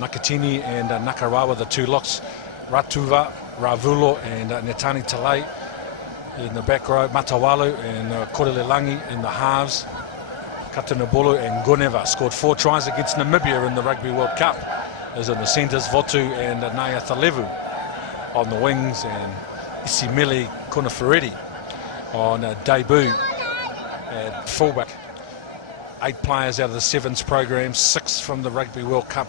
Nakatini and Nakarawa, the two locks. Ratuva, Ravulo and Netani Talei in the back row. Matawalu and Korelelangi in the halves. Katanabulu and Guneva scored 4 tries against Namibia in the Rugby World Cup. As in the centres, Votu and Naya Thalevu on the wings, and Isimili Kunafereti on debut at fullback. 8 players out of the Sevens program, 6 from the Rugby World Cup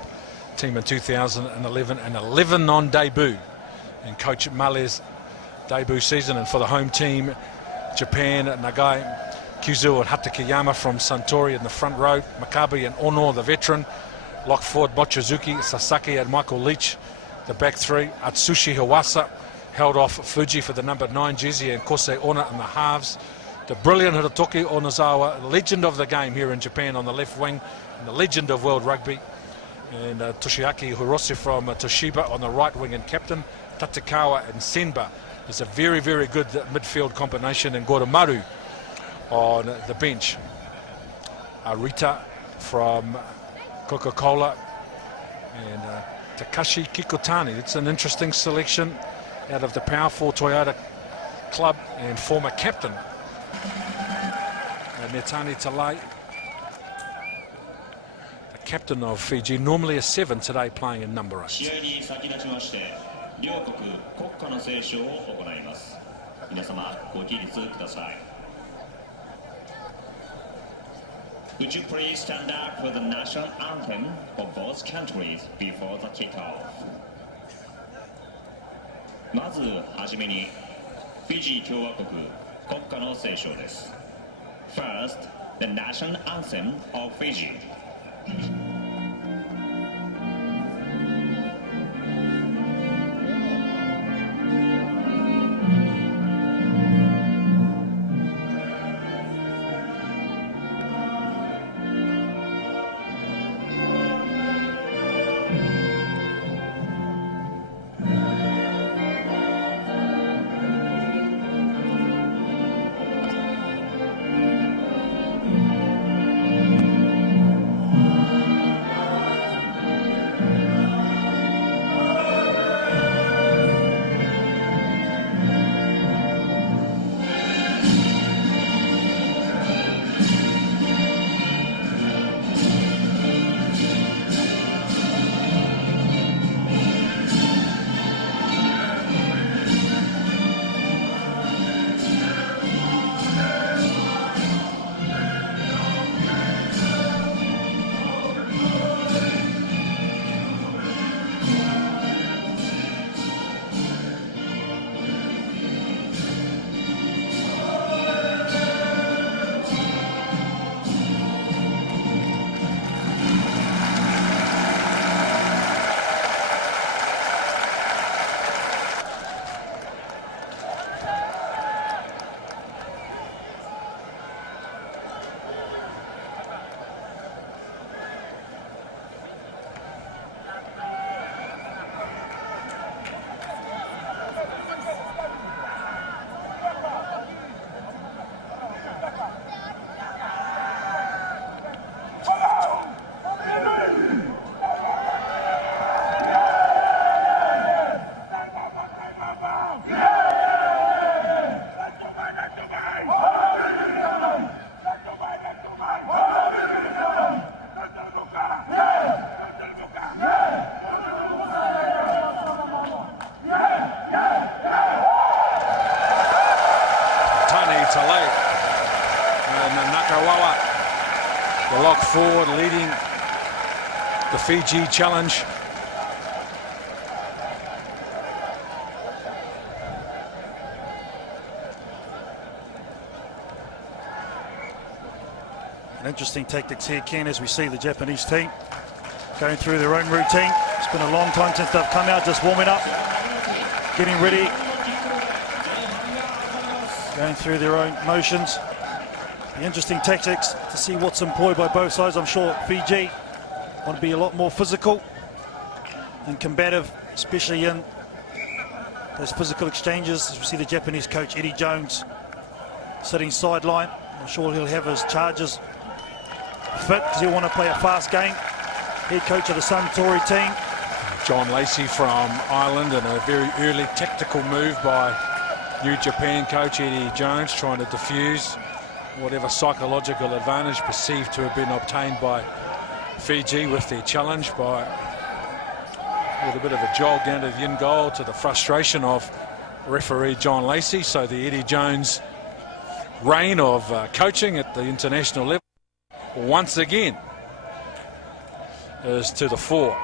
team in 2011, and 11 on debut. And Coach Male's debut season, and for the home team, Japan, Nagai Kyuzu and Hatakeyama from Suntory in the front row. Makabe and Ono, the veteran. Lock forward, Mochizuki, Sasaki and Michael Leach. The back three, Atsushi Hawasa held off Fiji for the number 9 jersey, and Kosei Ona in the halves. The brilliant Hirotoki Onozawa, legend of the game here in Japan on the left wing, and the legend of world rugby. And Toshiaki Hirose from Toshiba on the right wing, and captain Tatekawa and Senba. It's a very, very good midfield combination, and Goromaru on the bench. Arita from Coca-Cola and Takashi Kikutani. It's an interesting selection out of the powerful Toyota club, and former captain Netani Talai, the captain of Fiji, normally a 7, today playing in number 8. Would you please stand up for the national anthem of both countries before the kickoff? まずはじめに、フィジー共和国国歌の斉唱です。First, the national anthem of Fiji. The lock forward leading the Fiji challenge. An interesting tactics here, Ken, as we see the Japanese team going through their own routine. It's been a long time since they've come out, just warming up, getting ready, going through their own motions. The interesting tactics to see what's employed by both sides. I'm sure Fiji want to be a lot more physical and combative, especially in those physical exchanges. As we see the Japanese coach Eddie Jones sitting sideline. I'm sure he'll have his charges fit because he'll want to play a fast game. head coach of the Suntory team. John Lacey from Ireland, and a very early tactical move by New Japan coach Eddie Jones, trying to diffuse whatever psychological advantage perceived to have been obtained by Fiji with their challenge by with a bit of a jog down to the in goal, to the frustration of referee John Lacey. So the Eddie Jones reign of coaching at the international level once again is to the fore.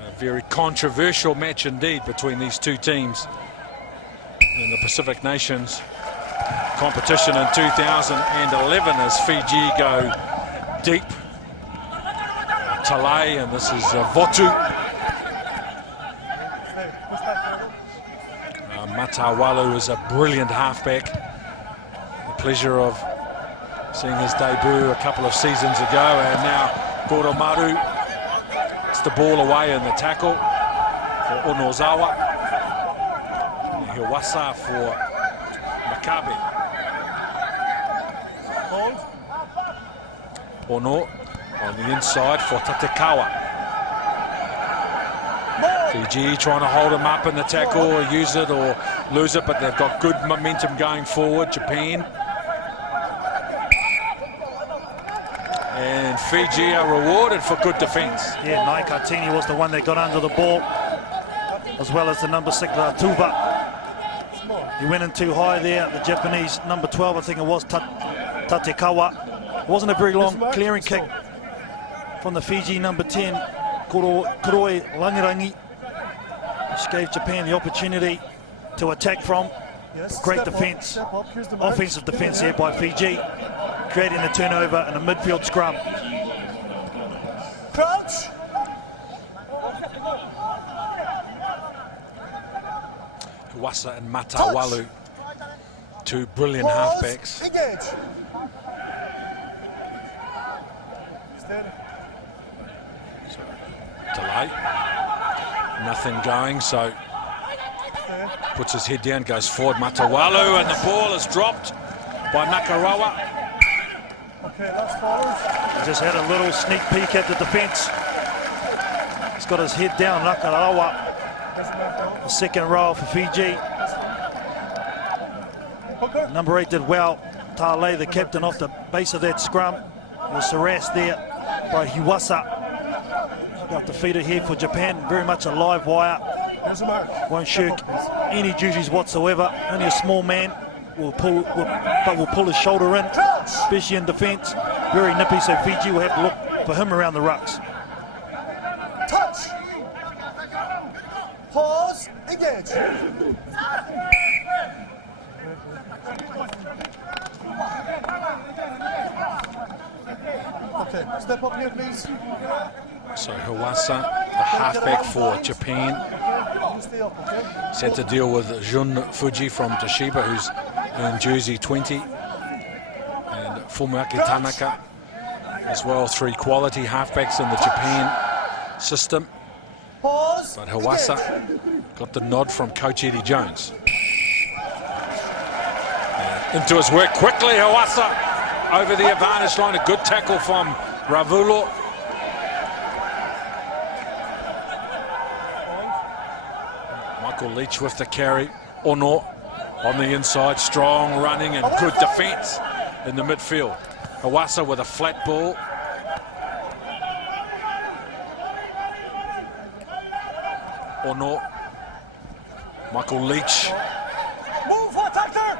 A very controversial match indeed between these two teams in the Pacific Nations competition in 2011 as Fiji go deep. Talay, and this is Votu. Matawalu is a brilliant halfback. The pleasure of seeing his debut a couple of seasons ago, and now Goromaru gets the ball away in the tackle for Onozawa. Hiwasa for Makabe. Ono on the inside for Tatekawa. Fiji trying to hold him up in the tackle, or use it or lose it, but they've got good momentum going forward. Japan. And Fiji are rewarded for good defence. Yeah, Naikatini was the one that got under the ball, as well as the number 6, Tuva. He went in too high there. The Japanese number 12, I think it was, Tatekawa. It wasn't a very long clearing kick from the Fiji number 10, Kuroi Langirangi, which gave Japan the opportunity to attack from. Great defence, offensive defence here by Fiji, creating a turnover and a midfield scrum. Crouch. Hiwasa and Matawalu, two brilliant halfbacks. Engage. Delay. Nothing going, so puts his head down, goes forward. Matawalu, and the ball is dropped by Nakarawa. Okay, that's forward. He just had a little sneak peek at the defence. He's got his head down, Nakarawa. The second row for Fiji. Number 8 did well. Talay, the captain, off the base of that scrum. He was harassed there by Hiwasa. Got defeated here for Japan. Very much a live wire. Won't shirk any duties whatsoever. Only a small man will pull his shoulder in, especially in defence. Very nippy, so Fiji will have to look for him around the rucks. Touch. Pause. Engage. Okay, step up here, please. So Hiwasa, the halfback for Japan, set to deal with Jun Fuji from Toshiba, who's in jersey 20, and Fumuaki Tanaka as well. 3 quality halfbacks in the Japan system. But Hiwasa got the nod from coach Eddie Jones. And into his work quickly, Hiwasa over the advantage line. A good tackle from Ravulo. Michael Leach with the carry. Ono on the inside, strong running and good defence in the midfield. Hiwasa with a flat ball. Ono. Michael Leach. Move, attacker.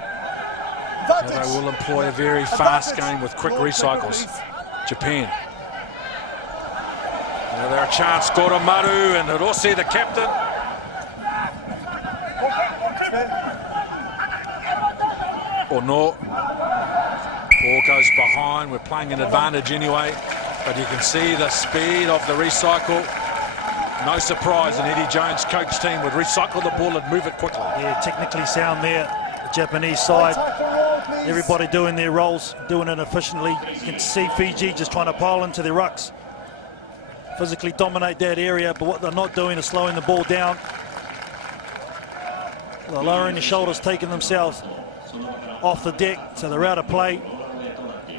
So they will employ a very fast game with quick recycles. Japan. Now they're a chance. Goromaru and Hirose, the captain. Ono. Ball goes behind. We're playing an advantage anyway, but you can see the speed of the recycle. No surprise an Eddie Jones coach team would recycle the ball and move it quickly. Yeah, technically sound there, the Japanese side. Everybody doing their roles, doing it efficiently. You can see Fiji just trying to pile into their rucks. Physically dominate that area, but what they're not doing is slowing the ball down. They're lowering the shoulders, taking themselves off the deck, so they're out of play.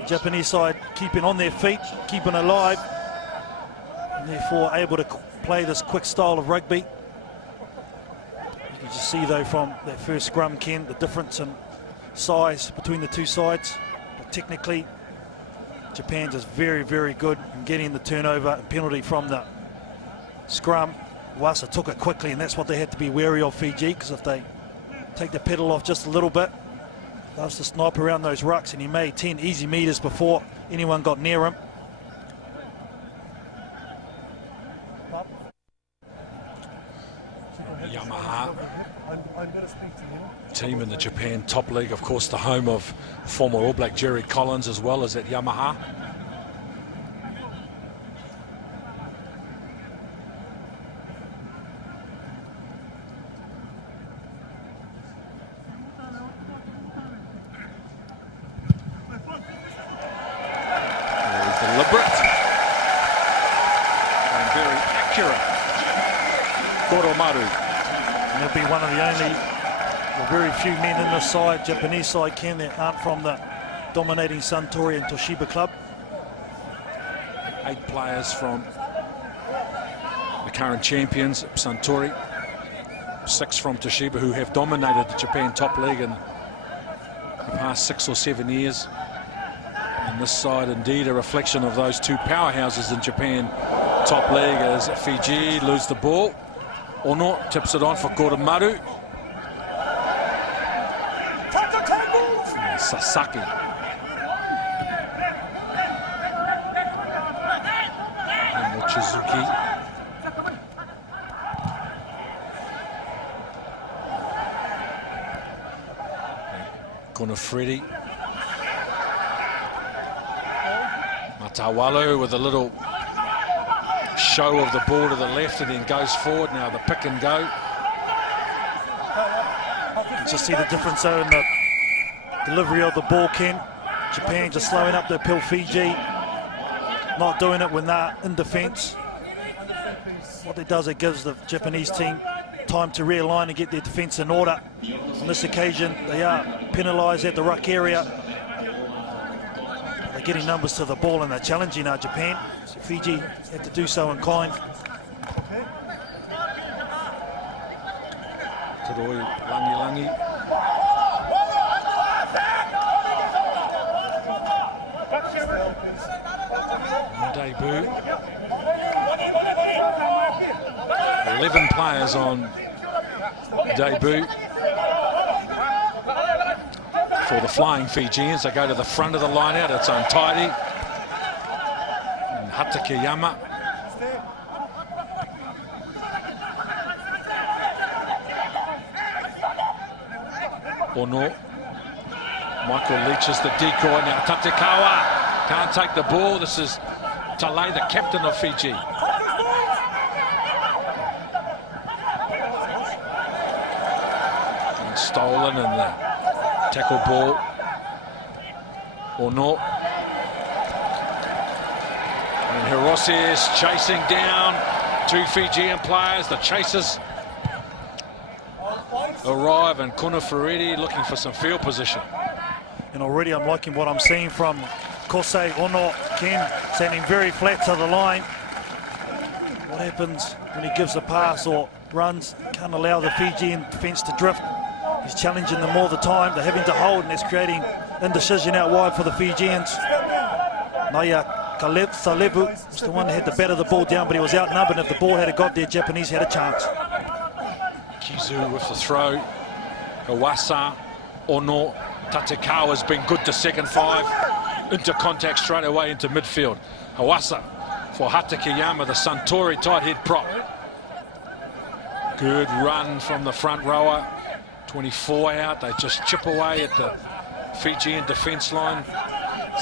Japanese side keeping on their feet, keeping alive. and therefore able to play this quick style of rugby. You can just see though from that first scrum, Ken, the difference in size between the two sides. But technically, Japan just very, very good in getting the turnover and penalty from the scrum. Wasa took it quickly, and that's what they had to be wary of, Fiji, because if they take the pedal off just a little bit, loves to snipe around those rucks, and he made 10 easy meters before anyone got near him. Yamaha team in the Japan Top League, of course the home of former All Black Jerry Collins as well as at Yamaha. Very deliberate and very accurate. Koromaru. And he'll be one of the very few men in this side, Japanese side, Ken, that aren't from the dominating Suntory and Toshiba club. 8 players from the current champions, Suntory. 6 from Toshiba, who have dominated the Japan Top League in the past 6 or 7 years. And this side, indeed, a reflection of those 2 powerhouses in Japan Top League, as Fiji lose the ball. Ono tips it on for Koromaru. And Sasaki. And Mochizuki. Konofredi. Matawalu with a little show of the ball to the left and then goes forward. Now the pick and go. Just see the difference though in the delivery of the ball, Ken. Japan just slowing up their pill. Fiji not doing it when they're in defence. What it does, it gives the Japanese team time to realign and get their defence in order. On this occasion, they are penalised at the ruck area. They're getting numbers to the ball and they're challenging Japan. So Fiji have to do so in kind. Kuroi, Langi. On debut. 11 players on debut for the Flying Fijians. They go to the front of the line out. It's untidy. And Hatakeyama. Ono. Michael leeches the decoy. Now Tatekawa can't take the ball. This is Talay, the captain of Fiji. And stolen, and the tackle ball. Ono. And Hirose is chasing down 2 Fijian players. The chasers arrive, and Konofredi looking for some field position. And already I'm liking what I'm seeing from Kosei Ono, Ken, standing very flat to the line. What happens when he gives a pass or runs? Can't allow the Fijian defence to drift. He's challenging them all the time. They're having to hold, and it's creating indecision out wide for the Fijians. Naya Salevu was the one that had to batter the ball down, but he was outnumbered. If the ball had got there, Japanese had a chance. Kizu with the throw. Iwasa, Ono, Tatekawa's been good to second 5. Into contact straight away into midfield. Iwasa for Hatakeyama, the Suntory tight head prop. Good run from the front rower. 24 out. They just chip away at the Fijian defence line.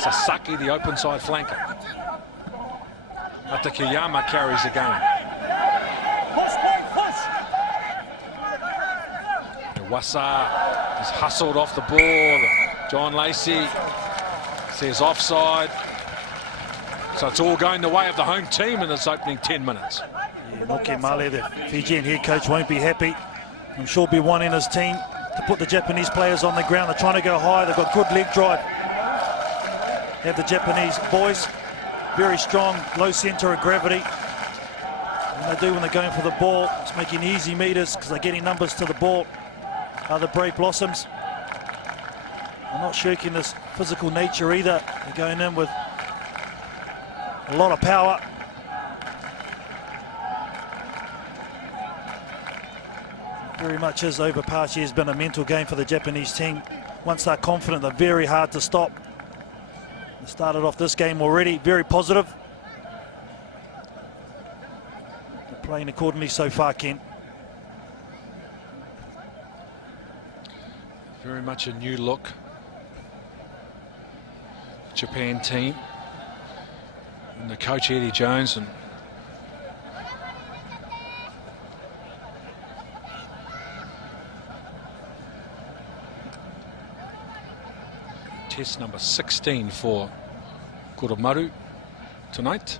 Sasaki, the open side flanker. Hatakeyama carries the game. Iwasa is hustled off the ball. John Lacey says offside. So it's all going the way of the home team in this opening 10 minutes. Yeah, Noke Male, the Fijian head coach, won't be happy. I'm sure he'll be wanting his team to put the Japanese players on the ground. They're trying to go high. They've got good leg drive. Have the Japanese boys very strong, low centre of gravity. When they do when they're going for the ball, it's making easy meters because they're getting numbers to the ball. The Brave Blossoms. They're not shirking this physical nature either. They're going in with a lot of power. Very much is over past years been a mental game for the Japanese team. Once they're confident, they're very hard to stop. They started off this game already very positive. They're playing accordingly so far, Ken. Very much a new look Japan team. And the coach Eddie Jones and test number 16 for Koromaru tonight.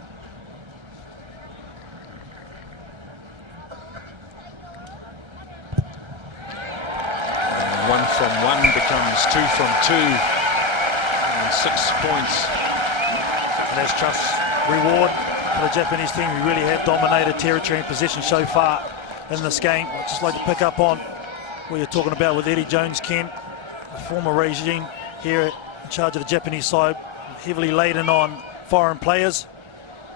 And 1 from 1 becomes 2 from 2 and 6 points. And that's just reward for the Japanese team who really have dominated territory and possession so far in this game. I'd just like to pick up on what you're talking about with Eddie Jones, Ken. The former regime here in charge of the Japanese side, heavily laden on foreign players.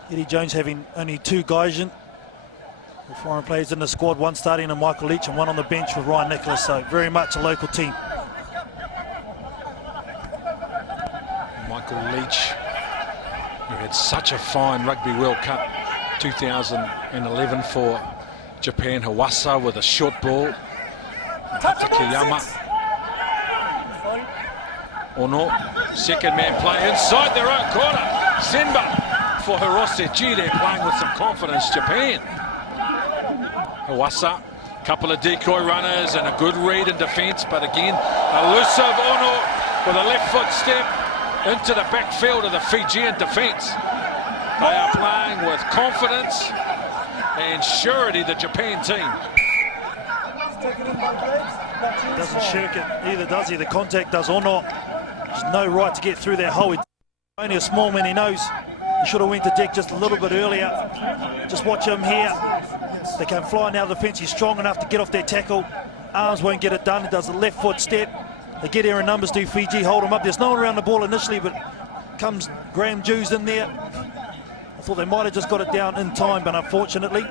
Eddie Jones having only 2 Gaijin, foreign players in the squad, 1 starting in Michael Leach and 1 on the bench with Ryan Nicholas, so very much a local team. Michael Leach, who had such a fine Rugby World Cup 2011 for Japan, Hawassa with a short ball. Hatakeyama. Ono, second man play inside their own corner. Senba for Hirose. Gee, they're playing with some confidence, Japan. Hawassa, couple of decoy runners and a good read in defence, but again, elusive Ono with a left foot step into the backfield of the Fijian defence. They are playing with confidence and surety, the Japan team. Doesn't shirk it either, does he? The contact does Ono. There's no right to get through that hole. Only a small man, he knows. He should have went to deck just a little bit earlier. Just watch him here. They come flying out of the fence. He's strong enough to get off their tackle. Arms won't get it done. He does a left foot step. They get here in numbers, do Fiji, hold him up. There's no one around the ball initially, but comes Graham Jews in there. I thought they might have just got it down in time, but unfortunately,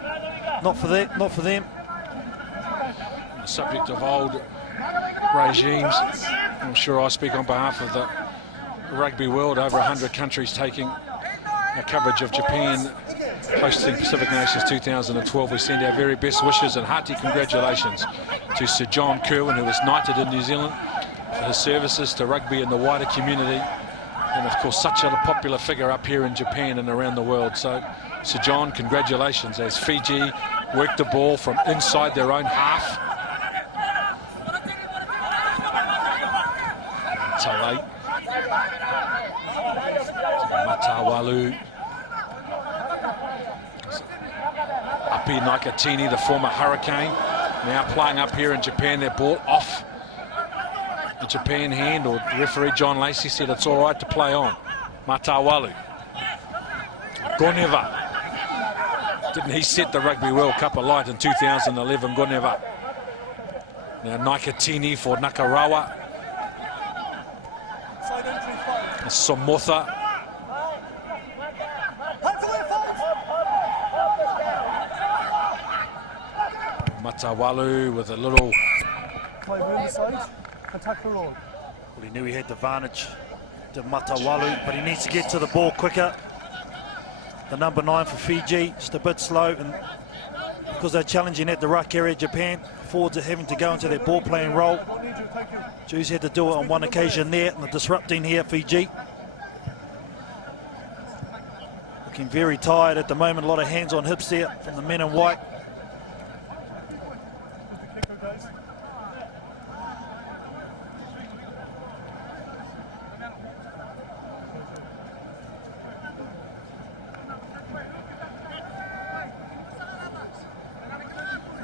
not for them. The subject of old regimes, I'm sure I speak on behalf of the rugby world, over 100 countries taking a coverage of Japan hosting Pacific Nations 2012. We send our very best wishes and hearty congratulations to Sir John Kirwan, who was knighted in New Zealand for his services to rugby and the wider community, and of course such a popular figure up here in Japan and around the world. So Sir John, congratulations as Fiji work the ball from inside their own half. Talay, Matawalu, Api Nakatini, the former Hurricane, now playing up here in Japan. Their ball off the Japan hand, or referee John Lacey said it's all right to play on. Matawalu, Goneva, didn't he set the Rugby World Cup alight in 2011? Goneva. Now Nakatini for Nakarawa. Somotha. Matawalu with a little. Well, he knew he had the advantage to Matawalu, but he needs to get to the ball quicker. The number 9 for Fiji, just a bit slow, and because they're challenging at the ruck area, Japan forwards are having to go into their ball playing role. Jews had to do it on one occasion there, and the disrupting here, Fiji. Looking very tired at the moment, a lot of hands on hips there from the men in white.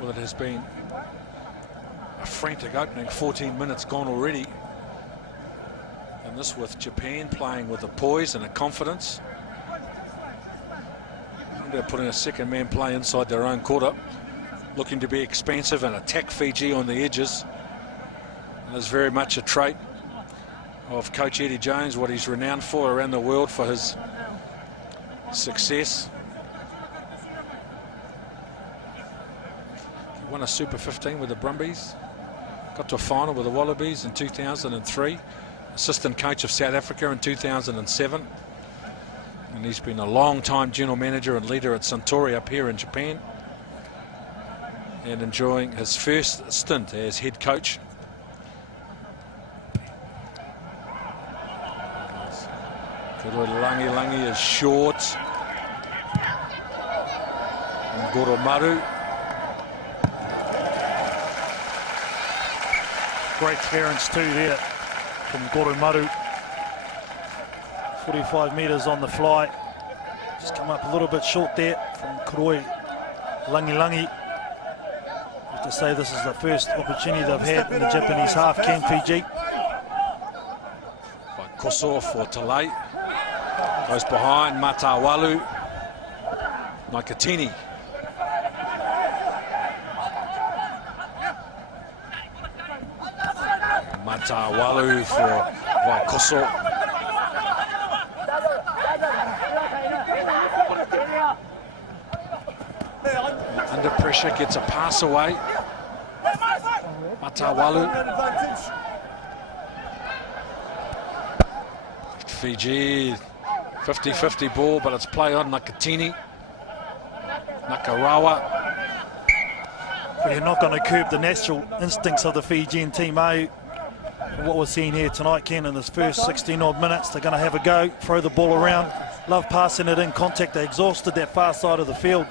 Well, it has been a frantic opening, 14 minutes gone already. And this with Japan playing with a poise and a confidence. They're putting a second man play inside their own quarter, looking to be expansive and attack Fiji on the edges. And there's very much a trait of Coach Eddie Jones, what he's renowned for around the world for his success. He won a Super 15 with the Brumbies, got to a final with the Wallabies in 2003, assistant coach of South Africa in 2007. And he's been a long-time general manager and leader at Suntory up here in Japan, and enjoying his first stint as head coach. Langi is short. And Goromaru. Great clearance too there from Goromaru. 45 metres on the fly. Just come up a little bit short there from Kuroi Langi. I have to say this is the first opportunity they've had in the Japanese half, Ken Fiji. By Koso for Talay. Goes behind Matawalu. Nakatini. Matawalu for Vaikoso. Under pressure, gets a pass away. Matawalu. Fiji, 50-50 ball, but it's play on Nakatini. Nakarawa. Well, you're not going to curb the natural instincts of the Fijian team, eh? What we're seeing here tonight, Ken, in this first 16 odd minutes, they're going to have a go, throw the ball around, love passing it in contact. They exhausted that far side of the field.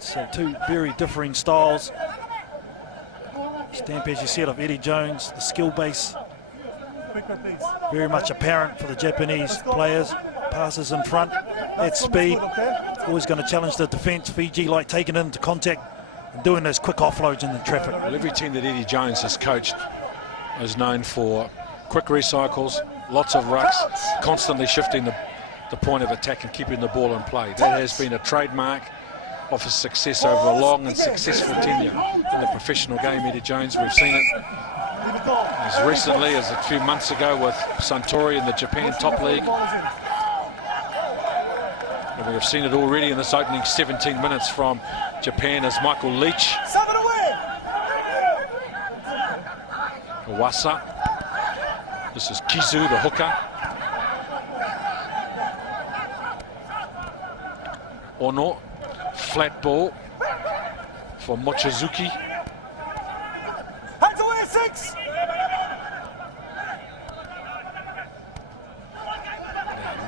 So two very differing styles. Stamp, as you said, of Eddie Jones, the skill base very much apparent for the Japanese players. Passes in front, that speed, always going to challenge the defence. Fiji like taking it into contact and doing those quick offloads in the traffic. Well, every team that Eddie Jones has coached is known for quick recycles, lots of rucks, constantly shifting the point of attack and keeping the ball in play. That has been a trademark of his success over a long and successful tenure in the professional game, Eddie Jones. We've seen it as recently as a few months ago with Suntory in the Japan Top League. And we have seen it already in this opening 17 minutes from Japan as Michael Leach. Iwasa. This is Kizu, the hooker. Ono. Flat ball for Mochizuki. Hands away, 6.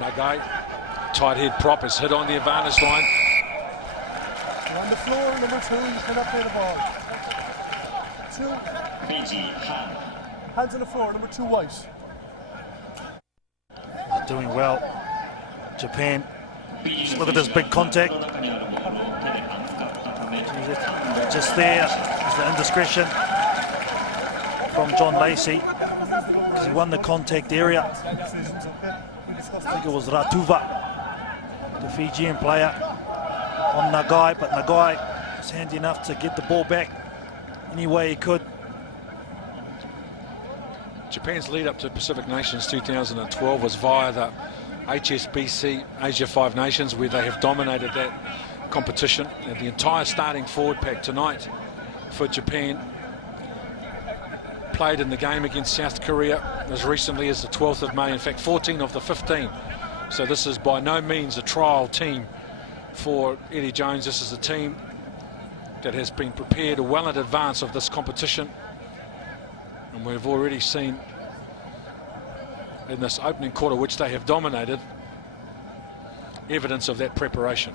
Nagai, tight head prop is hit on the advantage line. On the floor, number 2, you cannot play the ball. 2. Fiji, hand. Hands on the floor, number 2, white. They're doing well. Japan. Just look at this big contact. Just there is the indiscretion from John Lacey, because he won the contact area. I think it was Ratuva, the Fijian player, on Nagai, but Nagai was handy enough to get the ball back any way he could. Japan's lead up to Pacific Nations 2012 was via the HSBC Asia 5 Nations, where they have dominated that competition. And the entire starting forward pack tonight for Japan played in the game against South Korea as recently as the 12th of May. In fact, 14 of the 15. So this is by no means a trial team for Eddie Jones. This is a team that has been prepared well in advance of this competition. And we've already seen in this opening quarter, which they have dominated, evidence of that preparation.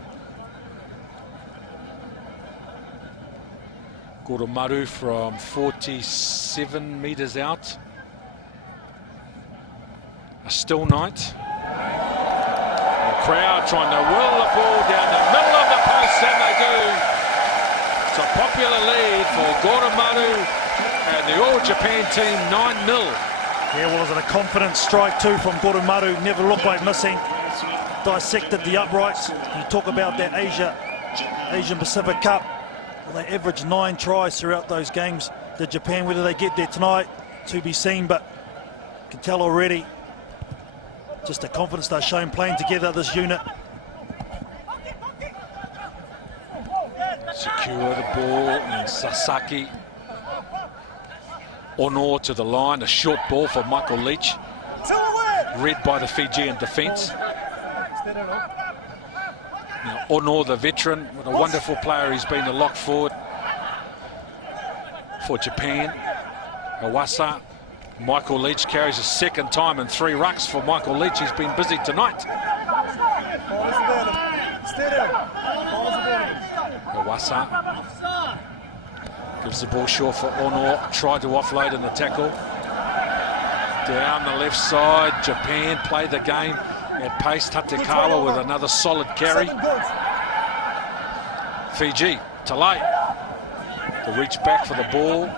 Goromaru from 47 metres out. A still night. The crowd trying to whirl the ball down the middle of the post, and they do. It's a popular lead for Goromaru and the All-Japan team, 9-0 Yeah, well, was it a confident strike too from Goromaru? Never looked like missing. Dissected the uprights. You talk about that Asian Pacific Cup. Well, they averaged 9 tries throughout those games. The Japan, whether they get there tonight, to be seen, but you can tell already just the confidence they're showing playing together, this unit. Secure the ball, and Sasaki. Ono to the line, a short ball for Michael Leach. Read by the Fijian defence. Now, Ono, the veteran, what a wonderful player he's been to lock forward for Japan. Awasa, Michael Leach carries a second time in 3 rucks for Michael Leach. He's been busy tonight. Awasa gives the ball short for Ono, tried to offload in the tackle. Down the left side, Japan play the game at pace. Tatekawa with another solid carry. Fiji, Talay, to reach back for the ball.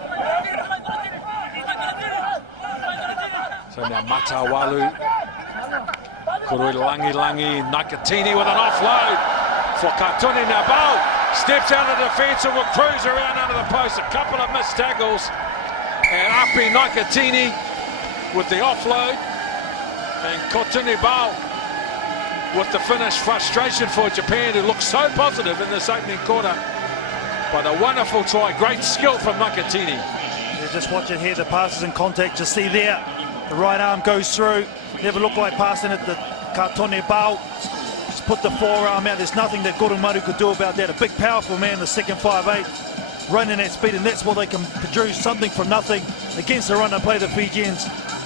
So now Matawalu, Kurui Langi, Nakatini with an offload for Katuni Nabal. Steps out of the defence and will cruise around under the post. A couple of missed tackles. And Api Nakatini with the offload. And Katuni Bao with the finish. Frustration for Japan, who looks so positive in this opening quarter. But a wonderful try. Great skill from Nakatini. Yeah, just watch it here. The passes in contact. Just see there. The right arm goes through. Never looked like passing it to Katuni Bao. Just put the forearm out. There's nothing that Goromaru could do about that. A big, powerful man, the second 5'8", running at speed, and that's what they can produce, something from nothing against the run and play. The Fijians,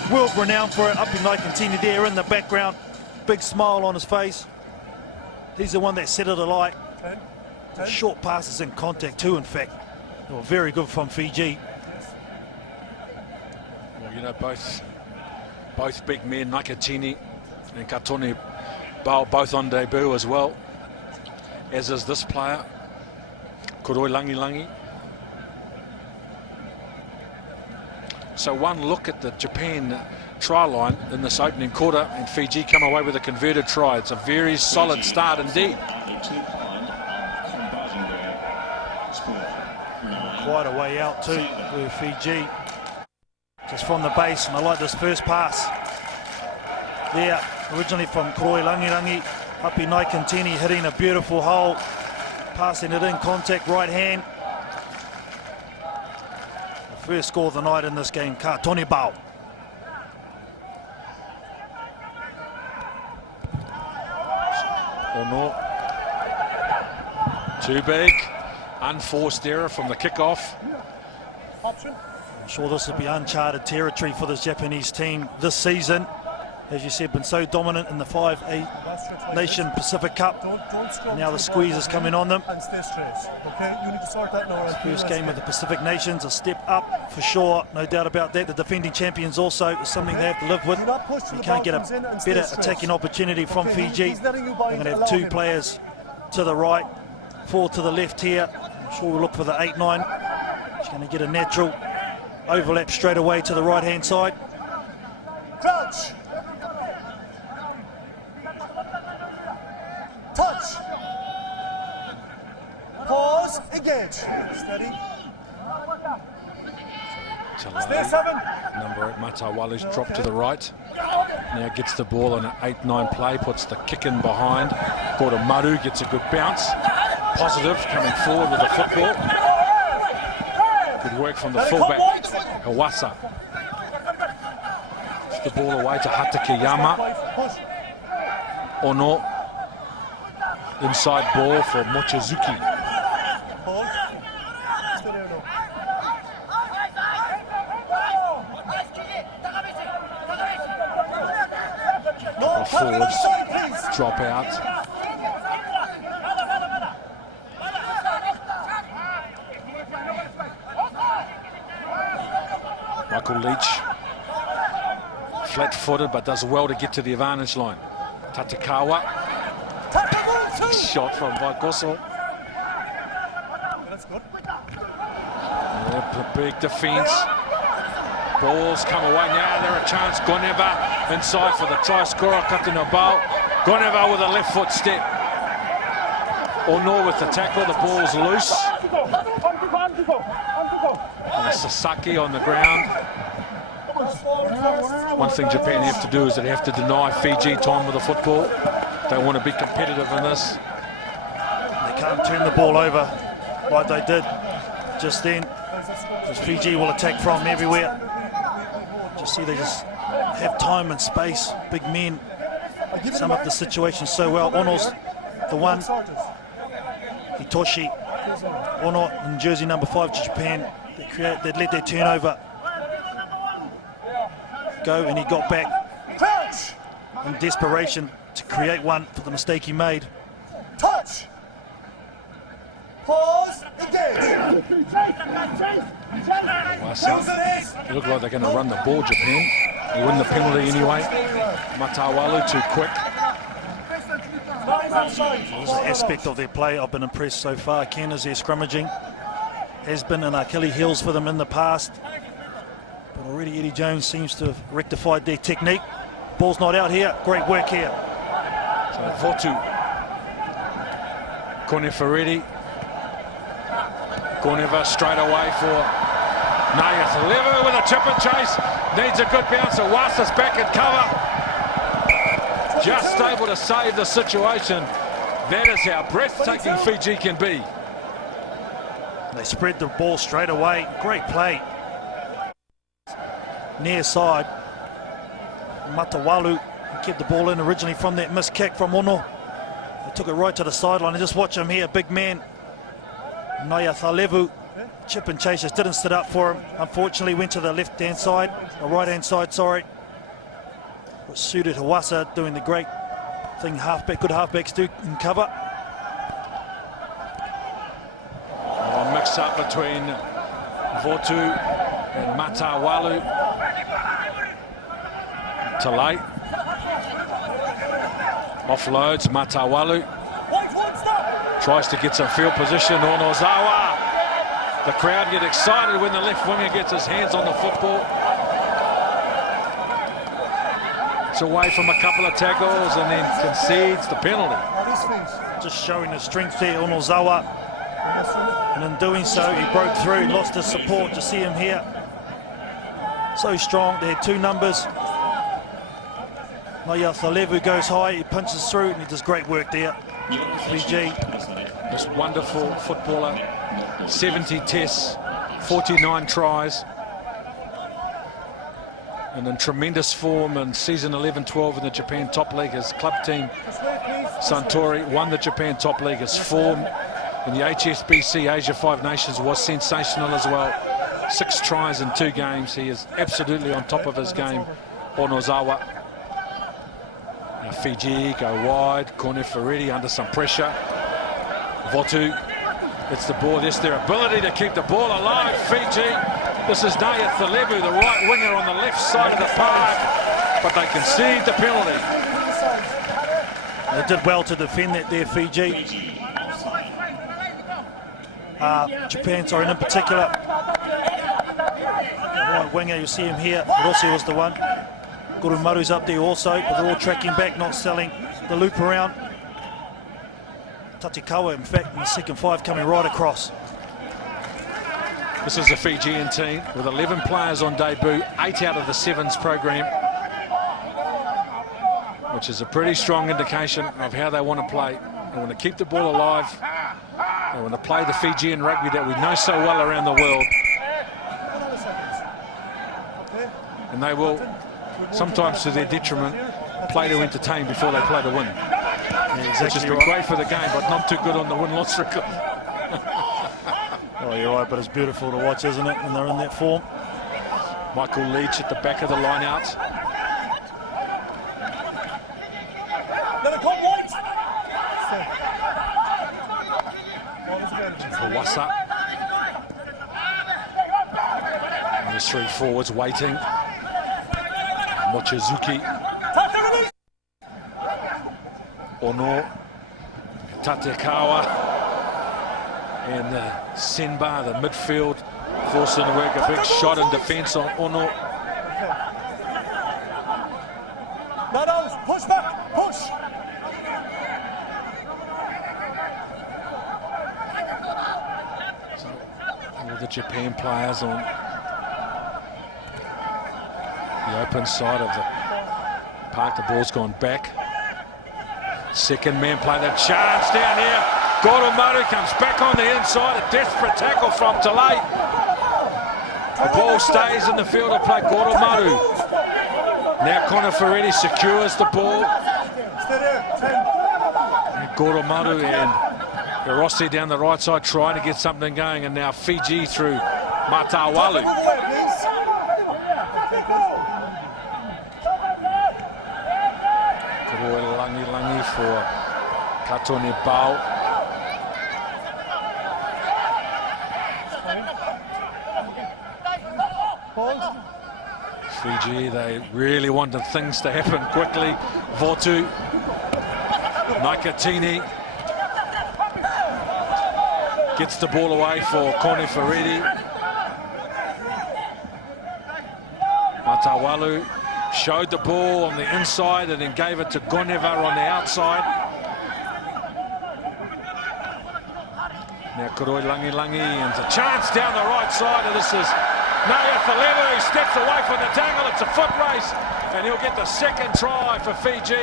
world renowned for it. Up in Naikantini there in the background. Big smile on his face. He's the one that set it alight. Short passes in contact too, in fact. They were very good from Fiji. Well, you know, both big men, Nakatini and Katuni Bao, both on debut as well, as is this player, Kuroi Langi. So one look at the Japan try line in this opening quarter, and Fiji come away with a converted try. It's a very solid start indeed. Quite a way out too with Fiji. Just from the base, and I like this first pass. There, originally from Kuroi Langi, up in Naikantini, hitting a beautiful hole, passing it in contact, right hand. The first score of the night in this game, Katuni Bao. Ono, too big, unforced error from the kickoff. I'm sure this will be uncharted territory for this Japanese team this season. As you said, been so dominant in the 5 Nation Pacific Cup. Now the squeeze is coming on them. First game of the Pacific Nations, a step up for sure, no doubt about that. The defending champions also is something they have to live with. You can't get a better attacking opportunity from Fiji. They're going to have 2 players to the right, 4 to the left here. I'm sure we'll look for the 8-9. She's going to get a natural overlap straight away to the right-hand side. Crouch. Touch. Pause. Engage. Steady. Stay 7. Number 8, Matawalu's dropped to the right. Now gets the ball on an 8-9 play, puts the kick in behind. Goromaru gets a good bounce. Positive, coming forward with the football. Good work from the fullback, Awasa. The ball away to Hatakeyama. Ono. Inside ball for Mochizuki. Couple of forwards drop out. Michael Leach, flat-footed, but does well to get to the advantage line. Tatekawa, shot from Vaikoso. That's good. Yeah, big defence. Balls come away now, they're a chance. Goneva inside for the try scorer, Katinabao. Goneva with a left foot step. Ono with the tackle, the ball's loose. And Sasaki on the ground. One thing Japan have to do is they have to deny Fiji time with the football. They want to be competitive in this. They can't turn the ball over like they did just then, because Fiji will attack from everywhere. Just see they just have time and space. Big men sum up the situation so well. Ono's the one. Hitoshi Ono in jersey number 5 to Japan. They'd let their turnover go, and he got back in desperation to create one for the mistake he made. Touch. Pause. Engage. They look like they're going to run the ball, Japan. They win the penalty anyway. Matawalu too quick. There's an aspect of their play I've been impressed so far, Ken, as their scrummaging has been an Achilles heels for them in the past. But already Eddie Jones seems to have rectified their technique. Ball's not out here. Great work here. So Votu. Konefereti. Goneva straight away for Nayath. Lever with a chip and chase. Needs a good bounce. Wasa's back in cover. Just able to save the situation. That is how breathtaking Fiji can be. They spread the ball straight away. Great play. Near side. Matawalu kept the ball in originally from that missed kick from Ono. They took it right to the sideline. And just watch him here, big man. Naya Thalevu, chip and chase, just didn't sit up for him. Unfortunately went to the left-hand side, or right-hand side, sorry. Which suited Hawasa, doing the great thing good halfbacks do in cover. A mix-up between Votu and Matawalu. Talay. Offloads, Matawalu. Tries to get some field position. Onozawa. The crowd get excited when the left winger gets his hands on the football. It's away from a couple of tackles and then concedes the penalty. Just showing the strength there, Onozawa. And in doing so, he broke through, lost his support. To see him here, so strong. They had two numbers. Naya Thalevu goes high, he punches through, and he does great work there. Fiji. This wonderful footballer, 70 tests, 49 tries, and in tremendous form in season 11-12 in the Japan Top League. His club team, Suntory, won the Japan Top League. His form in the HSBC Asia 5 Nations was sensational as well. 6 tries in 2 games. He is absolutely on top of his game, Onozawa. Now Fiji go wide. Konefereti under some pressure. Votu, it's the ball. This their ability to keep the ball alive. Fiji. This is Nayath Thalevu, the right winger on the left side of the park, but they concede the penalty. They did well to defend that there, Fiji. Japan, sorry, in particular. The right winger, you see him here. Rossi was the one. Gurumaru's up there also, but they're all tracking back, not selling the loop around. Tatikawa, in fact, in the second 5 coming right across. This is a Fijian team with 11 players on debut, 8 out of the 7s program, which is a pretty strong indication of how they want to play. They want to keep the ball alive. They want to play the Fijian rugby that we know so well around the world. And they will, sometimes to their detriment, play to entertain before they play to win. Yeah, exactly, which has been great for the game, but not too good on the win-loss record. Oh, you're right, but it's beautiful to watch, isn't it, when they're in that form? Michael Leach at the back of the line out. Hawasa. And there's 3 forwards waiting. Mochizuki. Ono. Tatekawa. And Senba, the midfield, forcing to work a big shot in defence on Ono. Japan players on the open side of the park. The ball's gone back. Second man play, the chance down here. Goromaru comes back on the inside. A desperate tackle from Talay. The ball stays in the field of play. Goromaru. Now Connor Ferretti secures the ball. Goromaru and Rossi down the right side trying to get something going, and now Fiji through Matawalu. Kuroi Langi for Katoni Bao. Fiji, they really wanted things to happen quickly. Votu, Nakatini gets the ball away for Kone Ferretti. Matawalu showed the ball on the inside and then gave it to Goneva on the outside. Now Kuroi Langi and a chance down the right side, and this is Naya Falevu, who steps away from the tangle. It's a foot race, and he'll get the second try for Fiji.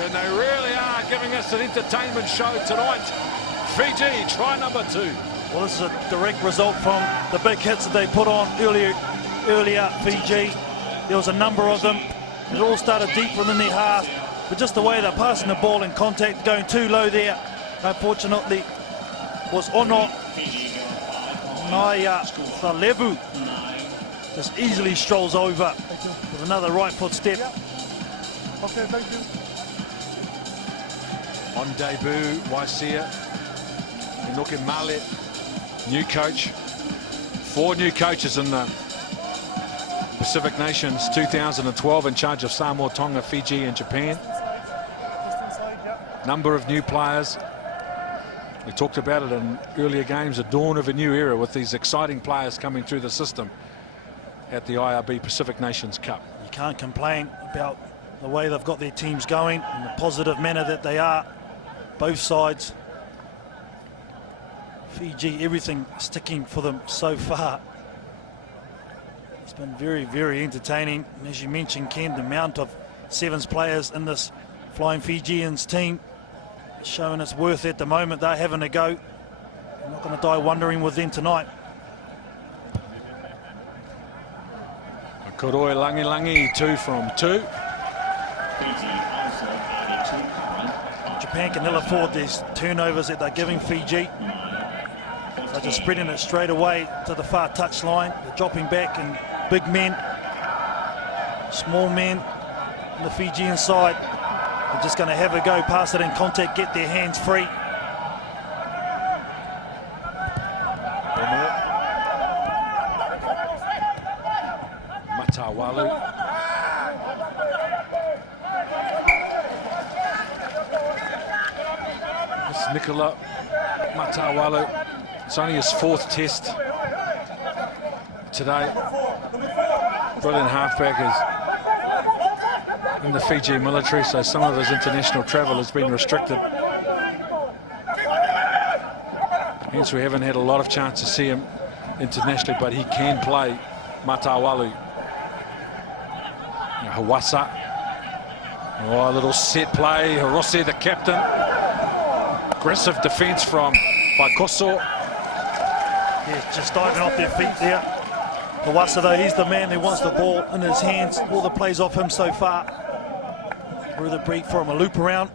And they really are giving us an entertainment show tonight. Fiji, try number 2. Well, this is a direct result from the big hits that they put on earlier, Fiji. There was a number of them. It all started deep within their half, but just the way they're passing the ball in contact, going too low there, unfortunately, was Ono. Naya Falevu just easily strolls over with another right foot step. Okay, thank you. On debut, Waisia, Inoke Male, new coach. 4 new coaches in the Pacific Nations 2012 in charge of Samoa, Tonga, Fiji and Japan. Number of new players. We talked about it in earlier games, the dawn of a new era with these exciting players coming through the system at the IRB Pacific Nations Cup. You can't complain about the way they've got their teams going in the positive manner that they are, both sides. Fiji, everything sticking for them so far. It's been very, very entertaining. And as you mentioned, Ken, the amount of sevens players in this Flying Fijians team showing its worth at the moment. They're having a go. I'm not going to die wondering with them tonight. Kuroi Langi, 2 from 2. Japan can ill afford these turnovers that they're giving Fiji. They're just spreading it straight away to the far touchline. They're dropping back, and big men, small men on the Fijian side are just going to have a go, pass it in contact, get their hands free. Matawalu. It's Nicola Matawalu. It's only his 4th test today. Brilliant halfback, is in the Fiji military, so some of his international travel has been restricted. Hence we haven't had a lot of chance to see him internationally, but he can play. Matawalu. Hawasa. Oh, a little set play. Rossi, the captain. Aggressive defence from Vaikoso. Yeah, just diving off their feet there. Hawasa, though, he's the man who wants the ball in his hands. All the plays off him so far. Through the break for him, a loop around.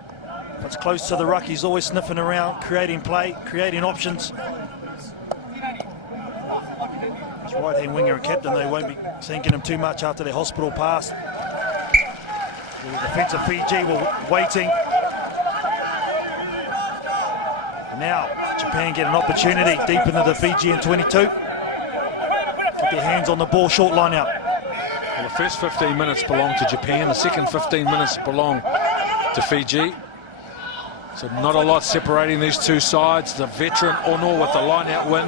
If it's close to the ruck, he's always sniffing around, creating play, creating options. His right-hand winger and captain, they won't be thinking him too much after their hospital pass. The defence of Fiji were waiting. And now Japan get an opportunity deep into the Fijian 22. Get their hands on the ball, short line out. Well, the first 15 minutes belong to Japan, the second 15 minutes belong to Fiji. So not a lot separating these two sides. The veteran Ono with the line-out win.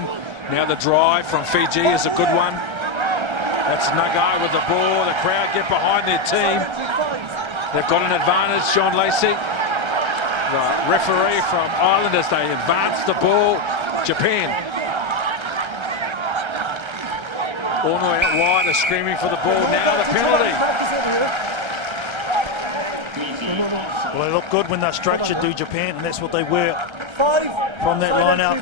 Now the drive from Fiji is a good one. That's Nagai with the ball. The crowd get behind their team. They've got an advantage, John Lacey. The referee from Ireland as they advance the ball. Japan Ono out wide are screaming for the ball now, the penalty. Well, they look good when they're structured, do Japan, and that's what they were from that line out.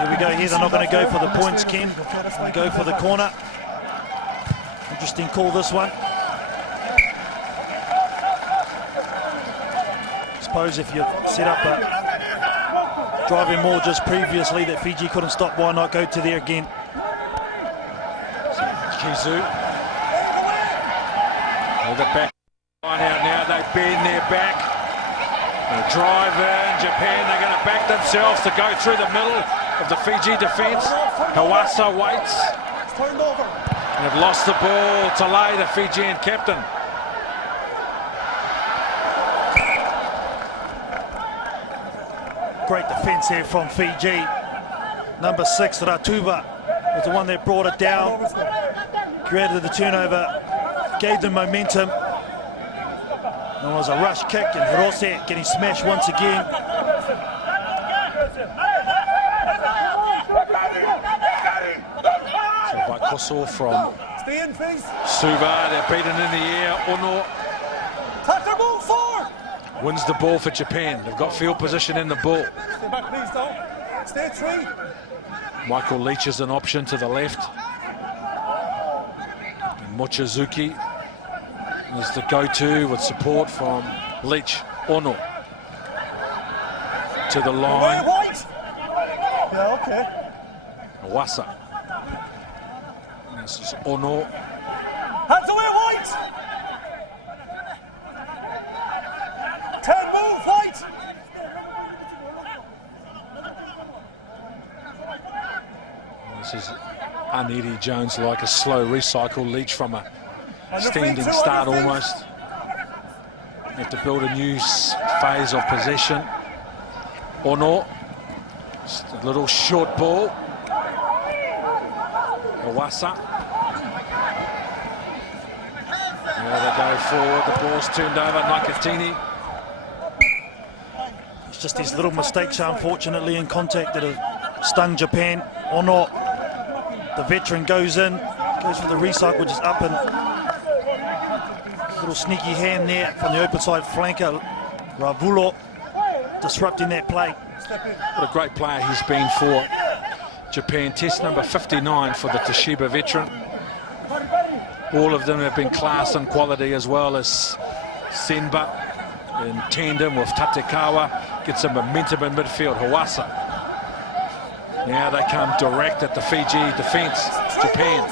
Here we go here, they're not going to go for the points, Ken. They go for the corner. Interesting call, this one. I suppose if you set up a driving more just previously that Fiji couldn't stop, why not go to there again? Kizu. The back line out now, they bend their back. They drive in, Japan, they're going to back themselves to go through the middle of the Fiji defence. Hawasa waits. They've lost the ball. Talay, the Fijian captain. Great defence here from Fiji. Number 6, Ratuva, was the one that brought it down, created the turnover, gave them momentum. There was a rush kick and Hirose getting smashed once again. So Vaikoso from Suva, they're beaten in the air. Ono wins the ball for Japan. They've got field position in the ball. Michael Leach is an option to the left. And Mochizuki is the go-to with support from Leach. Ono to the line. Awasa. This is Ono. Hands away, White! 10 move, White! This is Anidi Jones, like a slow recycle. Leach from a standing start almost. You have to build a new phase of possession. Ono, just a little short ball. Awasa. There they go forward, the ball's turned over, Nakatini. It's just these little mistakes, unfortunately, in contact that have stung Japan. Ono, the veteran, goes in, goes for the recycle, just up and little sneaky hand there from the open side flanker. Ravulo disrupting that play. What a great player he's been for Japan. Test number 59 for the Toshiba veteran. All of them have been class and quality, as well as Senba in tandem with Tatekawa. Gets some momentum in midfield. Hawasa. Now they come direct at the Fiji defence. Japan.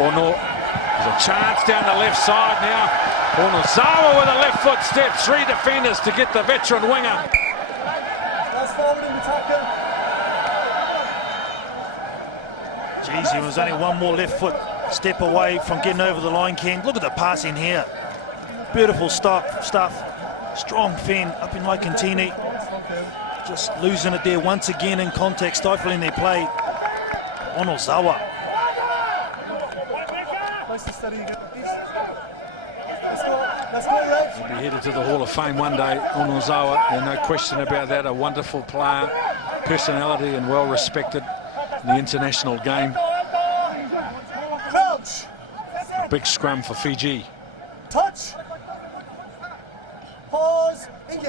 Ono. There's a chance down the left side now. Onozawa with a left foot step. 3 defenders to get the veteran winger. Jeez, he was only one more left foot step away from getting over the line, Ken. Look at the passing here. Beautiful stuff. Strong Fen up in Laikantini. Just losing it there once again in contact, stifling their play. Onozawa. He'll be headed to the Hall of Fame one day, Onozawa, and no question about that. A wonderful player, personality, and well respected in the international game. A big scrum for Fiji. Touch. Pause. Engage.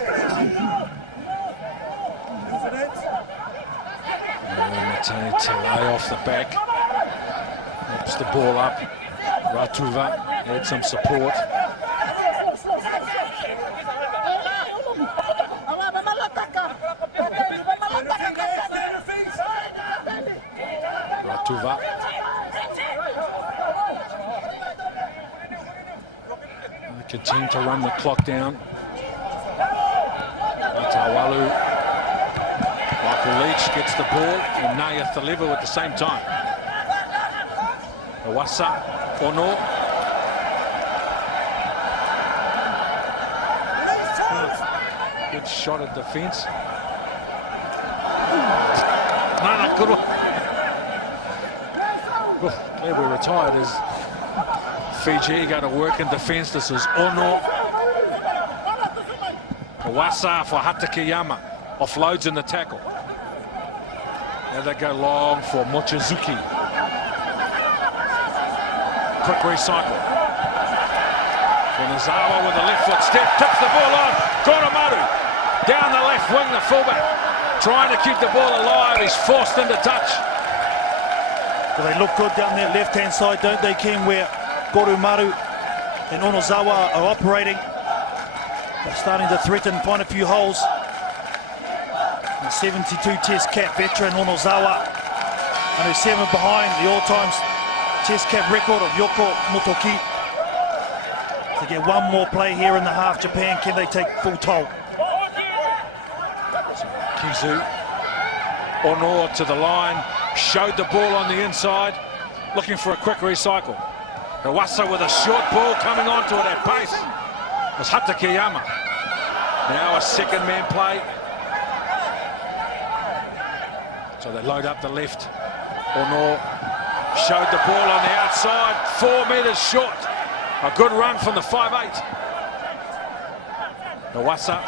Matane Talay off the back. Whips the ball up. Ratuva had some support. Ratuva. They continue to run the clock down. Atawalu. Michael Leach gets the ball, and Naya Thaliva at the same time. Awasa, Ono. Good shot at defence. No, good one. Glad we retired as Fiji go to work in defence. This is Ono. Awasa for Hatakeyama. Offloads in the tackle. There they go long for Mochizuki. Quick recycle. Kanazawa with the left foot step, tips the ball on. Koromaru down the left wing, the fullback, trying to keep the ball alive. He's forced into touch. Well, they look good down that left-hand side, don't they, Ken, where Koromaru and Onozawa are operating. They're starting to threaten, find a few holes. The 72 Test cap veteran Onozawa, and who's 7 behind the all-time Test cap record of Yoko Motoki. To get one more play here in the half, Japan, can they take full toll? Kizu, Ono to the line, showed the ball on the inside, looking for a quick recycle. Iwasa with a short ball coming onto it at pace. It was Hatakeyama. Now a second man play. So they load up the left. Ono showed the ball on the outside, 4 meters short. A good run from the 5'8". Iwasa,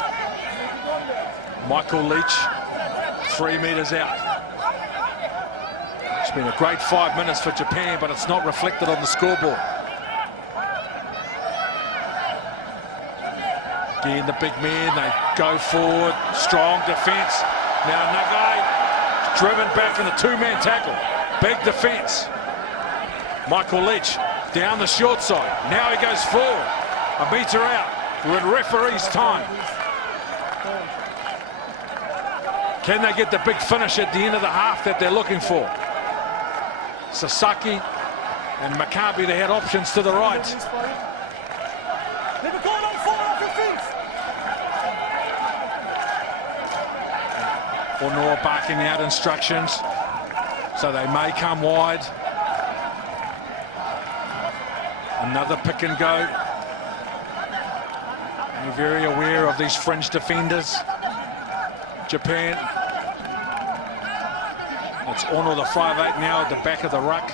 Michael Leach, 3 meters out. It's been a great 5 minutes for Japan, but it's not reflected on the scoreboard. Again, the big men, they go forward, strong defence. Now Nagai, driven back in a 2-man tackle. Big defence. Michael Leach down the short side. Now he goes forward. A metre out. We're in referee's time. Can they get the big finish at the end of the half that they're looking for? Sasaki and Maccabi, they had options to the right. Ono barking out instructions, so they may come wide. Another pick and go. You're very aware of these fringe defenders. Japan. It's Ono the 5'8" now at the back of the ruck.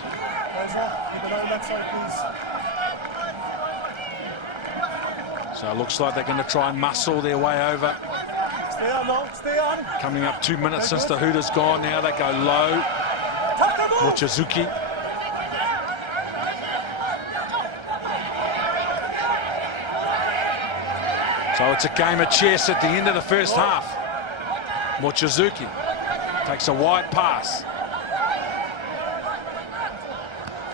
So it looks like they're going to try and muscle their way over. Stay on now, stay on. Coming up 2 minutes since the Hooters gone. Now they go low. Mochizuki. So it's a game of chess at the end of the first half. Mochizuki takes a wide pass.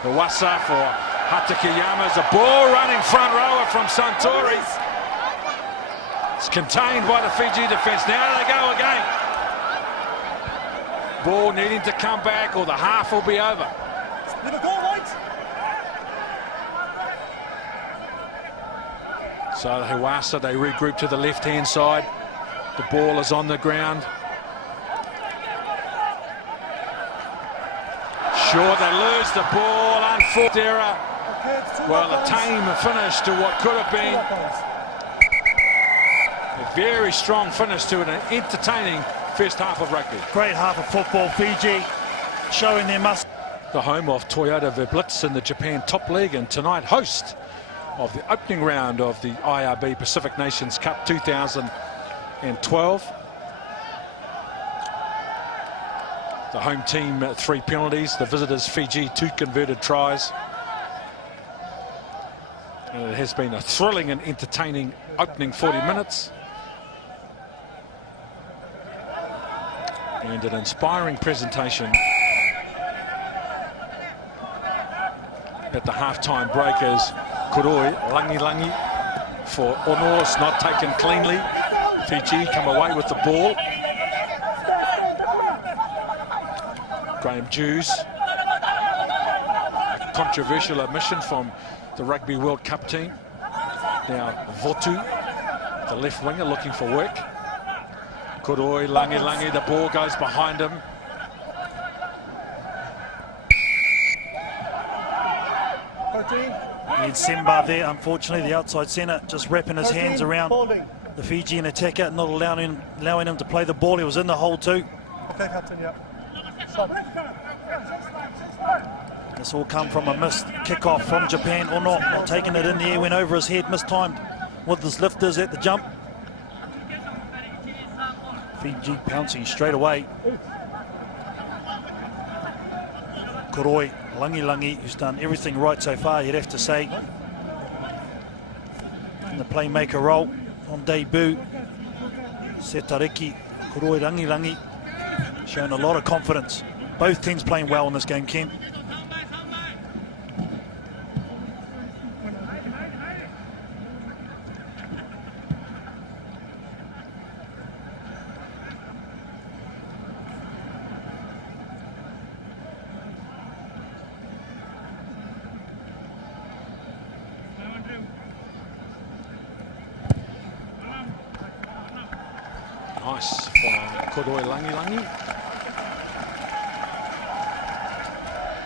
Iwasa for Hatakeyama. A ball running front rower from Suntory. It's contained by the Fiji defence. Now they go again. Ball needing to come back or the half will be over. Leave it go, White. So Iwasa, they regroup to the left-hand side. The ball is on the ground. Sure, they lose the ball. Unfortunate error. Well, a tame finish to what could have been a very strong finish to an entertaining first half of rugby. Great half of football, Fiji, showing their muscle. The home of Toyota Verblitz in the Japan Top League, and tonight host of the opening round of the IRB Pacific Nations Cup 2012. The home team 3 penalties, the visitors Fiji 2 converted tries. And it has been a thrilling and entertaining opening 40 minutes. And an inspiring presentation at the halftime break as Kuroi Langi for Ono. It's not taken cleanly. Fiji come away with the ball. Graham Jews, a controversial admission from the Rugby World Cup team. Now Votu, the left winger, looking for work. Kuroi Langi, the ball goes behind him. And Simba there, unfortunately, the outside centre, just wrapping his hands around the Fijian attacker, not allowing him to play the ball. He was in the hole too. Okay, Captain, yeah. This all come from a missed kick-off from Japan, or not taking it in the air, went over his head, mistimed with his lifters at the jump. Fiji pouncing straight away. Koroi, Langi, who's done everything right so far, you'd have to say. In the playmaker role on debut. Setareki, Koroi, Langi, showing a lot of confidence. Both teams playing well in this game, Ken. Nice from Koroi Langi.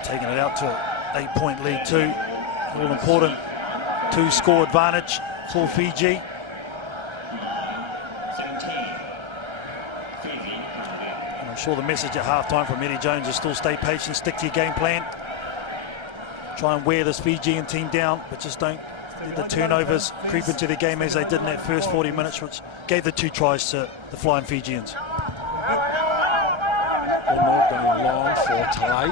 Taking it out to an 8-point lead too. All important 2-score advantage for Fiji. And I'm sure the message at halftime from Eddie Jones is still stay patient, stick to your game plan. Try and wear this Fijian team down, but just don't let the turnovers creep into the game as they did in that first 40 minutes, which gave the 2 tries to the Flying Fijians. Ono going long for Talay.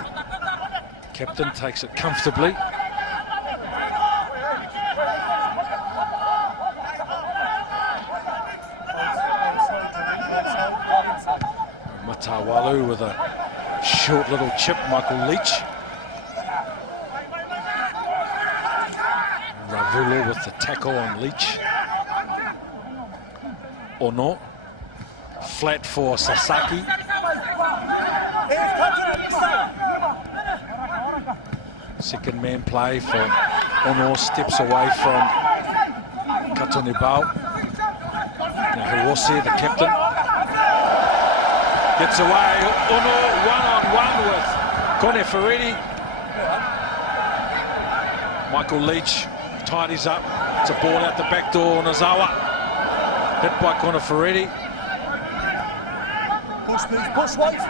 Captain takes it comfortably. Matawalu with a short little chip, Michael Leach. Ravulu with the tackle on Leach. Ono. Flat for Sasaki. Second man play for Ono, steps away from Katonibao. Now Hiroshi, the captain, gets away. Ono one-on-one with Kone Ferretti. Michael Leach tidies up. It's a ball out the back door. Nozawa hit by Kone Ferretti. Push, please, push, wait.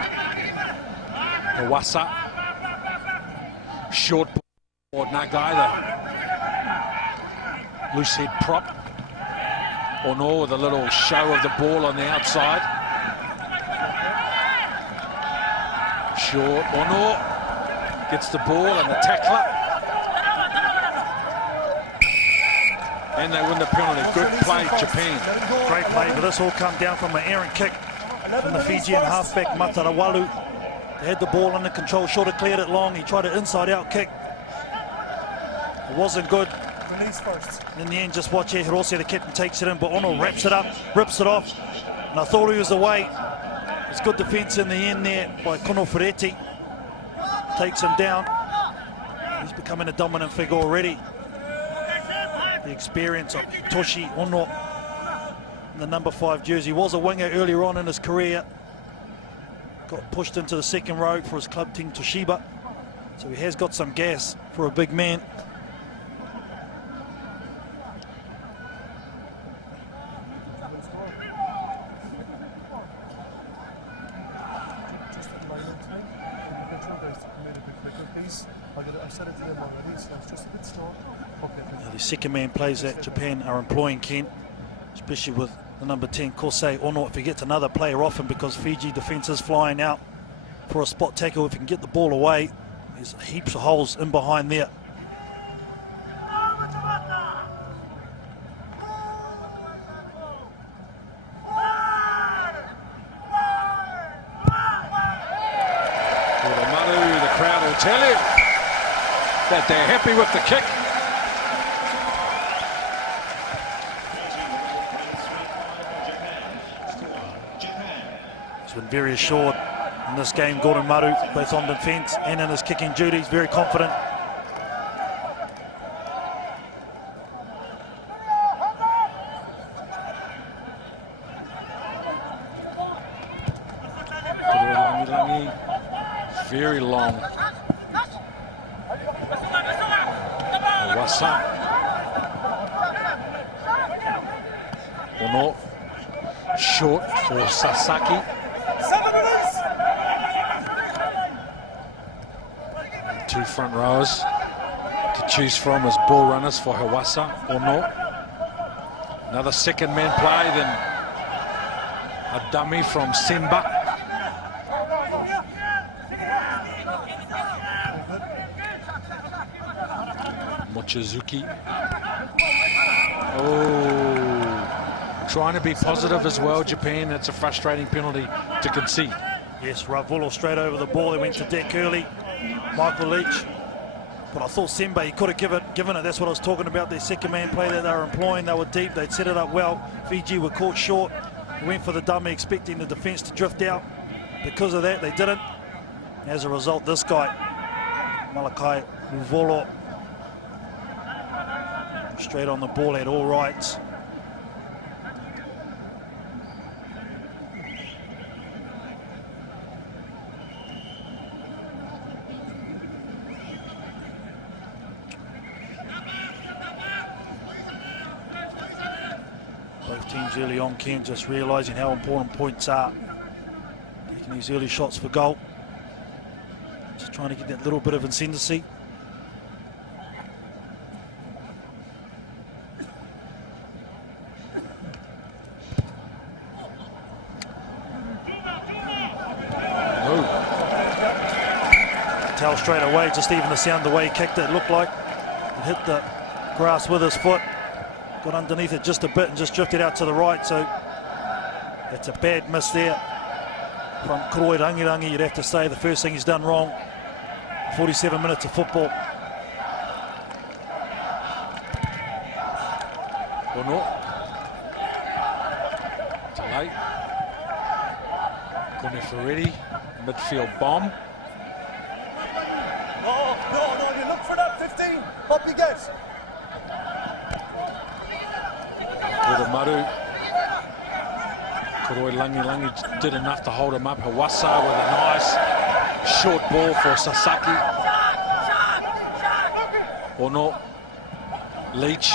Iwasa. Short ball, Nagai, the loose head prop. Ono with a little show of the ball on the outside. Short, Ono gets the ball and the tackler. And they win the penalty. Good play, Japan. Great play, but this all come down from an errant kick from the Fijian halfback, Matarawalu. They had the ball under control, should have cleared it long. He tried an inside-out kick. It wasn't good. Release first. In the end, just watch here, Hiroshi, the captain, takes it in, but Ono wraps it up, rips it off. And I thought he was away. It's good defence in the end there by Kone Ferretti. Takes him down. He's becoming a dominant figure already. The experience of Toshi Ono in the number 5 jersey. Was a winger earlier on in his career. Got pushed into the second row for his club team, Toshiba. So he has got some gas for a big man. Just at line time, individual guys to come in a bit quicker, please. I said it to them already, so it's just a bit slow. Okay, Now, the second man plays that Japan are employing, Kent, especially with the number 10, Kosei Ono. If he gets another player off him, because Fiji defence is flying out for a spot tackle, if he can get the ball away, there's heaps of holes in behind there. Maru, the crowd will tell you that they're happy with the kick. Japan. He's been very assured in this game, Gordon Maru, both on defence and in his kicking duties, very confident. Langi, very long. Wasa. Ono, short for Sasaki. Two front rowers to choose from as ball runners for Hawassa. Ono. Another second man play, then a dummy from Simba. Chizuki. Oh, trying to be positive as well, Japan. That's a frustrating penalty to concede. Yes, Ravulo straight over the ball. They went to deck early. Michael Leach. But I thought Sembe, he could have given it. That's what I was talking about. Their second man play that they were employing. They were deep. They'd set it up well. Fiji were caught short. They went for the dummy, expecting the defence to drift out. Because of that, they didn't. As a result, this guy, Malakai Uvolo, straight on the ball, had all rights. Both teams early on, Ken, just realising how important points are. Taking these early shots for goal. Just trying to get that little bit of ascendancy. Tell straight away, just even the sound, the way he kicked it, looked like it hit the grass with his foot. Got underneath it just a bit and just drifted out to the right, so that's a bad miss there from Kuroi Rangirangi. You'd have to say the first thing he's done wrong. 47 minutes of football. Ono. Delay. Kone Ferretti, midfield bomb. Oh, no, you look for that 15. Up you get. Maru. Kuroi Rangirangi did enough to hold him up. Hawasa with a nice short ball for Sasaki. Ono. Leach.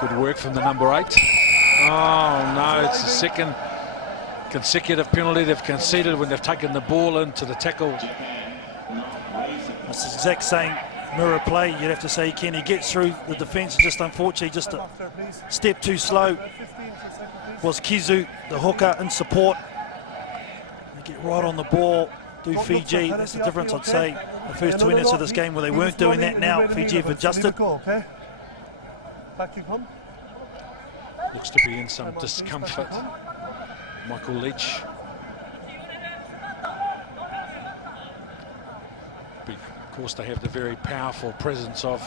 Good work from the number 8. Oh no, it's the second consecutive penalty they've conceded when they've taken the ball into the tackle. It's the exact same mirror play. You'd have to say, can he get through the defence? Just unfortunately, just a step too slow. Was Kizu, the hooker, in support. They get right on the ball, do Fiji. That's the difference, I'd say. The first 2 minutes of this game where they weren't doing that. Now Fiji have adjusted. Back you come. Looks to be in some discomfort. Michael Leach. Of course, they have the very powerful presence of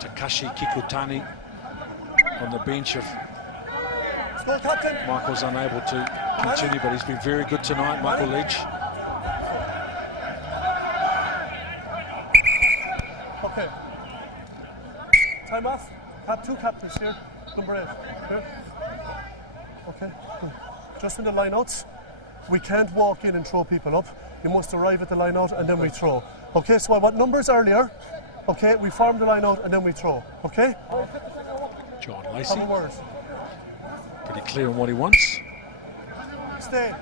Takashi Kikutani on the bench. If Michael's unable to continue, but he's been very good tonight, Michael Leach. Okay. Time off. Have 2 captains here. Number 8. Here. Okay. Good. Just in the lineouts. We can't walk in and throw people up. You must arrive at the line out and then we throw. Okay, so I want numbers earlier. Okay, we form the line out and then we throw. Okay? John Lacey. Have a word. Pretty clear on what he wants. Stay.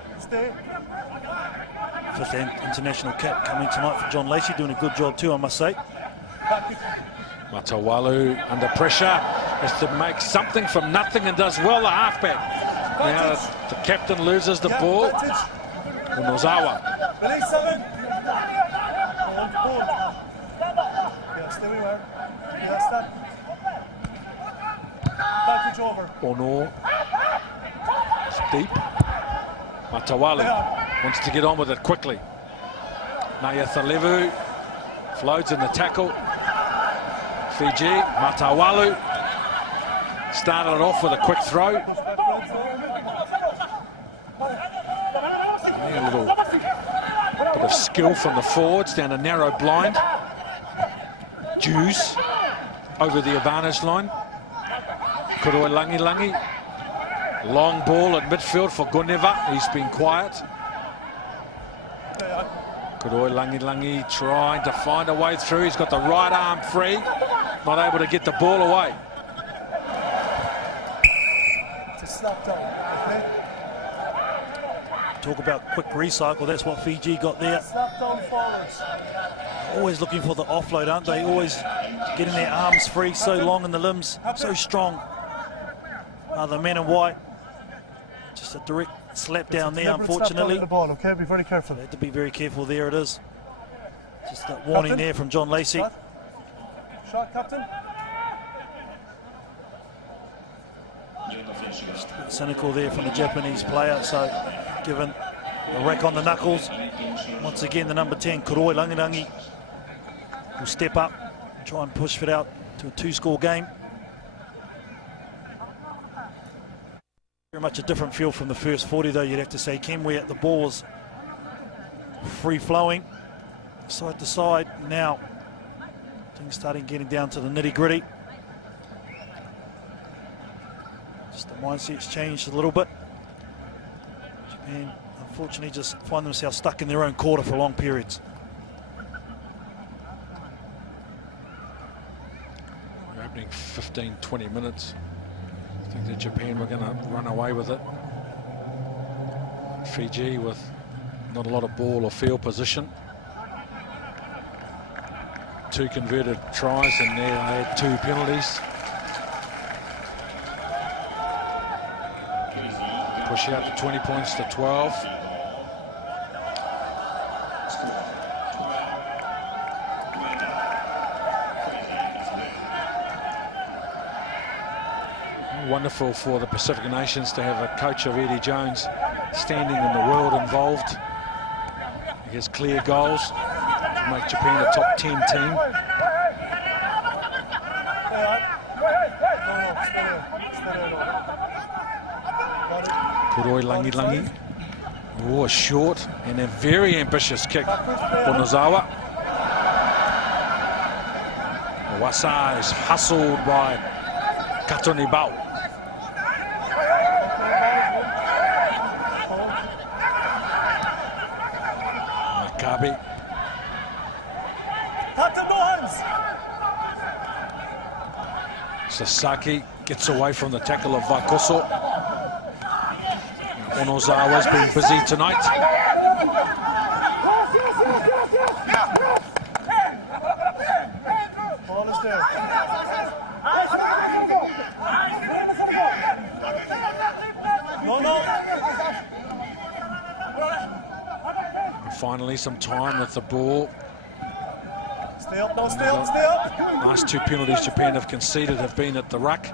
5th international cap coming tonight for John Lacey, doing a good job too, I must say. Matawalu under pressure has to make something from nothing and does well, the halfback. Now the captain loses the ball. Unozawa. Release 7. Hold. Yeah, stay where you are. Yeah, stop. Advantage over. Ono. It's deep. Matawalu wants to get on with it quickly. Nayatalevu floats in the tackle. Fiji. Matawalu started it off with a quick throw. A little bit of skill from the forwards down a narrow blind. Jews over the advantage line. Kuroi Rangirangi. Long ball at midfield for Guneva. He's been quiet. Kuroi Rangirangi trying to find a way through. He's got the right arm free. Not able to get the ball away. It's a slap down, okay? Talk about quick recycle, that's what Fiji got there. Slap down forwards. Always looking for the offload, aren't they? Always getting their arms free, so long in the limbs, so strong. The men in white, just a direct slap down there, Deliberate slap down unfortunately. on the ball, okay? Be very careful. Had to be very careful. There it is. Just that warning there from John Lacey. Shot, captain. Just a bit cynical there from the Japanese player. So given a rack on the knuckles, once again the number 10, Kuroi Langirangi, will step up and try and push it out to a 2-score game. Very much a different feel from the first 40 though, you'd have to say, Ken, where the ball was free-flowing, side to side. Now things starting getting down to the nitty-gritty. Just the mindset's changed a little bit. Japan unfortunately just find themselves stuck in their own quarter for long periods. The opening 15-20 minutes, I think that Japan were going to run away with it. Fiji with not a lot of ball or field position. 2 converted tries, and there they had 2 penalties. Push out to 20 points to 12. Wonderful for the Pacific nations to have a coach of Eddie Jones standing in the world involved. He has clear goals to make Japan a top 10 team. Kuroi Langirangi. Oh, a short and a very ambitious kick for Nozawa. Wasa is hustled by Katonibao. Makabe. Sasaki gets away from the tackle of Vaikoso. Onozawa's been busy tonight. Ball is there. No. And finally, some time with the ball. Stay up now, stay up. Last 2 penalties Japan have conceded have been at the ruck.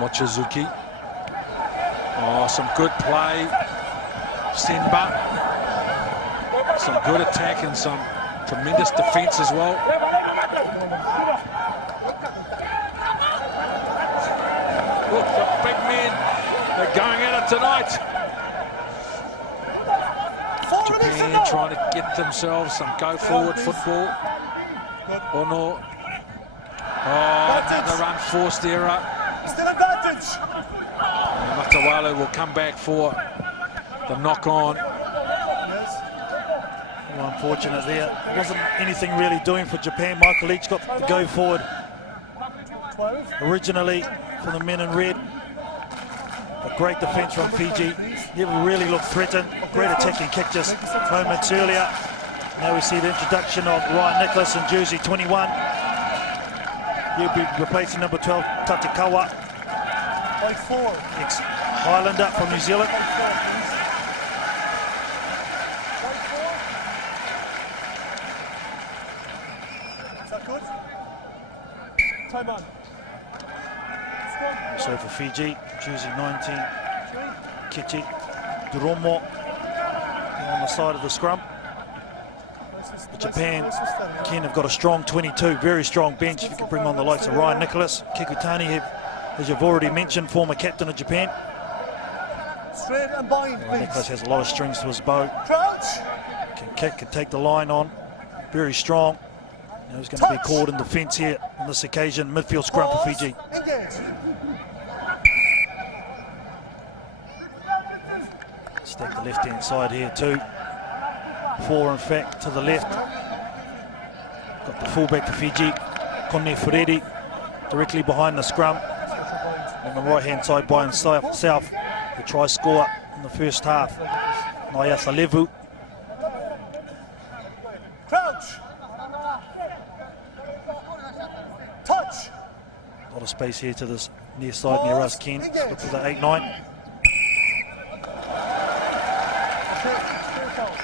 Mochizuki. Oh, some good play. Senba. Some good attack and some tremendous defence as well. Look, the big men, they're going at it tonight. Japan trying to get themselves some go-forward football. Ono. Oh, another unforced error. Still advantage. Matawalu will come back for the knock-on. Well, unfortunate there. There wasn't anything really doing for Japan. Michael Leach got the go forward 12. originally for the men in red. A great defence from Fiji. Never really looked threatened. Great attacking kick just moments earlier. Now we see the introduction of Ryan Nicholas in jersey 21. He'll be replacing number 12, Tatekawa. By 4. Ex-Highlander from New Zealand. Is that good? Time on. So for Fiji, jersey 19, Kichi Duromo on the side of the scrum. But Japan, Ken, have got a strong 22, very strong bench. If you can bring on the likes of Ryan Nicholas, Kikutani, as you've already mentioned, former captain of Japan. Straight and bind, please. Nicholas has a lot of strings to his bow. Crouch. Can kick, can take the line on. Very strong. Now he's going to be caught in defence here on this occasion. Midfield scrum for Fiji. Engage. Stack the left-hand side here too. 4 in fact to the left. Got the fullback for Fiji, Konne Furedi, directly behind the scrum. On the right-hand side by himself, the try scorer in the first half, Nayasa Levu. Crouch. Touch. A lot of space here to this near side near us, Ken. Look for the 8-9. Okay, straight out.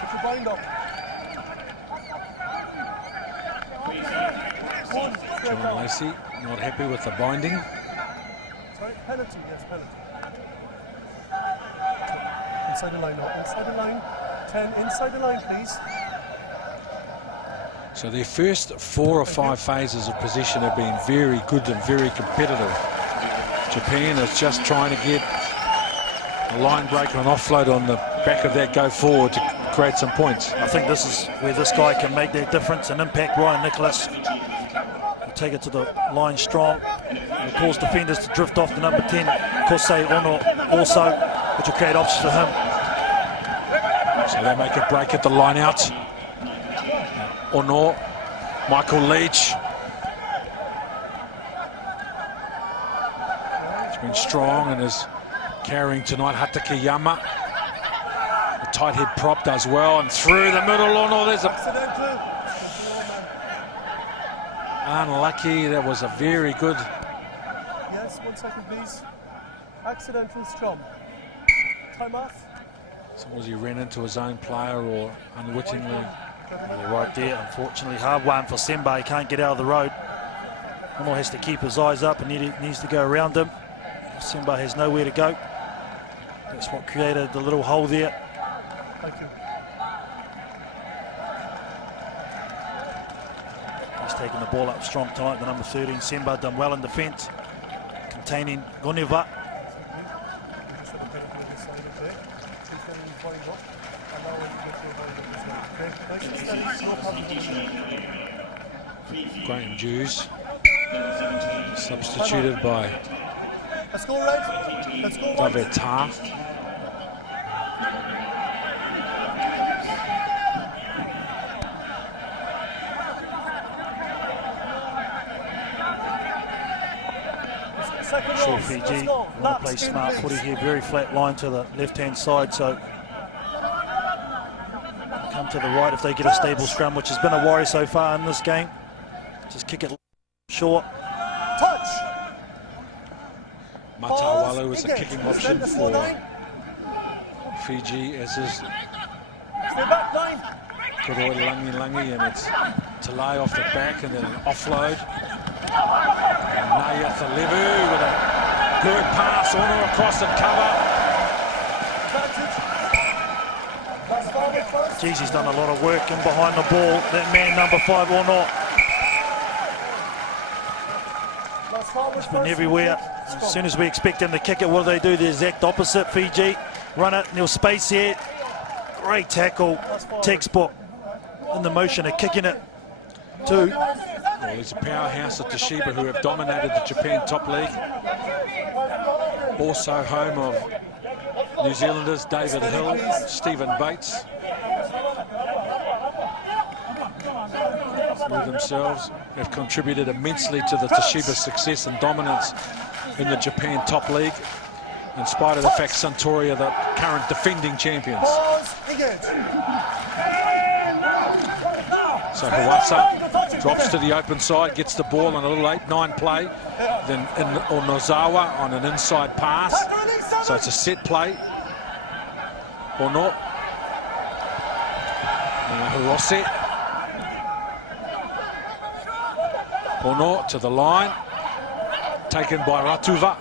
Put your bind up. One, straight John out. Lacey not happy with the binding. Sorry, penalty, yes, penalty. Inside the line now, inside the line. 10, inside the line, please. So their first 4 or 5 phases of possession have been very good and very competitive. Japan is just trying to get a line break or an offload on the back of that go forward to create some points. I think this is where this guy can make that difference and impact. Ryan Nicholas will take it to the line strong. Will cause defenders to drift off the number 10, Kosei Ono also, which will create options for him. So they make a break at the line out. Ono, Michael Leach. He's been strong and is carrying tonight. Hatakeyama. The tight head prop does well, and through the middle. Ono, there's a unlucky. That was a very good. Yes, 1 second, please. Accidental scrum. Time off. So was he ran into his own player or unwittingly? Yeah, right there. Unfortunately, hard one for Semba. He can't get out of the road. Ono has to keep his eyes up and he needs to go around him. Semba has nowhere to go. That's what created the little hole there. Thank you. He's taking the ball up strong tonight. The number 13, Semba, done well in defence, containing Goneva. Graham Jews substituted by Let's go right. Let's go right. David Tar. Sure, Fiji want to play smart footy here, very flat line to the left-hand side, so come to the right if they get a stable scrum, which has been a worry so far in this game. Just kick it short. Touch. Matawalu is a kicking option for Fiji, as is Stay back line. Kuroi Langi, and it's Talai off the back and then an offload. And Naya Thalevu with a good pass, Ono across and cover. Geez, he's done a lot of work in behind the ball. That man, number 5, Ono. He's been everywhere. As soon as we expect him to kick it, what do they do? The exact opposite, Fiji. Run it, and there's space here. Great tackle, textbook. In the motion of kicking it to. Well, he's a powerhouse of Toshiba, who have dominated the Japan top league. Also home of New Zealanders David Hill, Stephen Bates. Who themselves have contributed immensely to the Toshiba success and dominance in the Japan top league, in spite of the fact Suntory are the current defending champions. So Hawasa drops to the open side, gets the ball on a little 8-9 play, then Nozawa on an inside pass. So it's a set play. Or not. Hirose. Ono to the line, taken by Ratuva.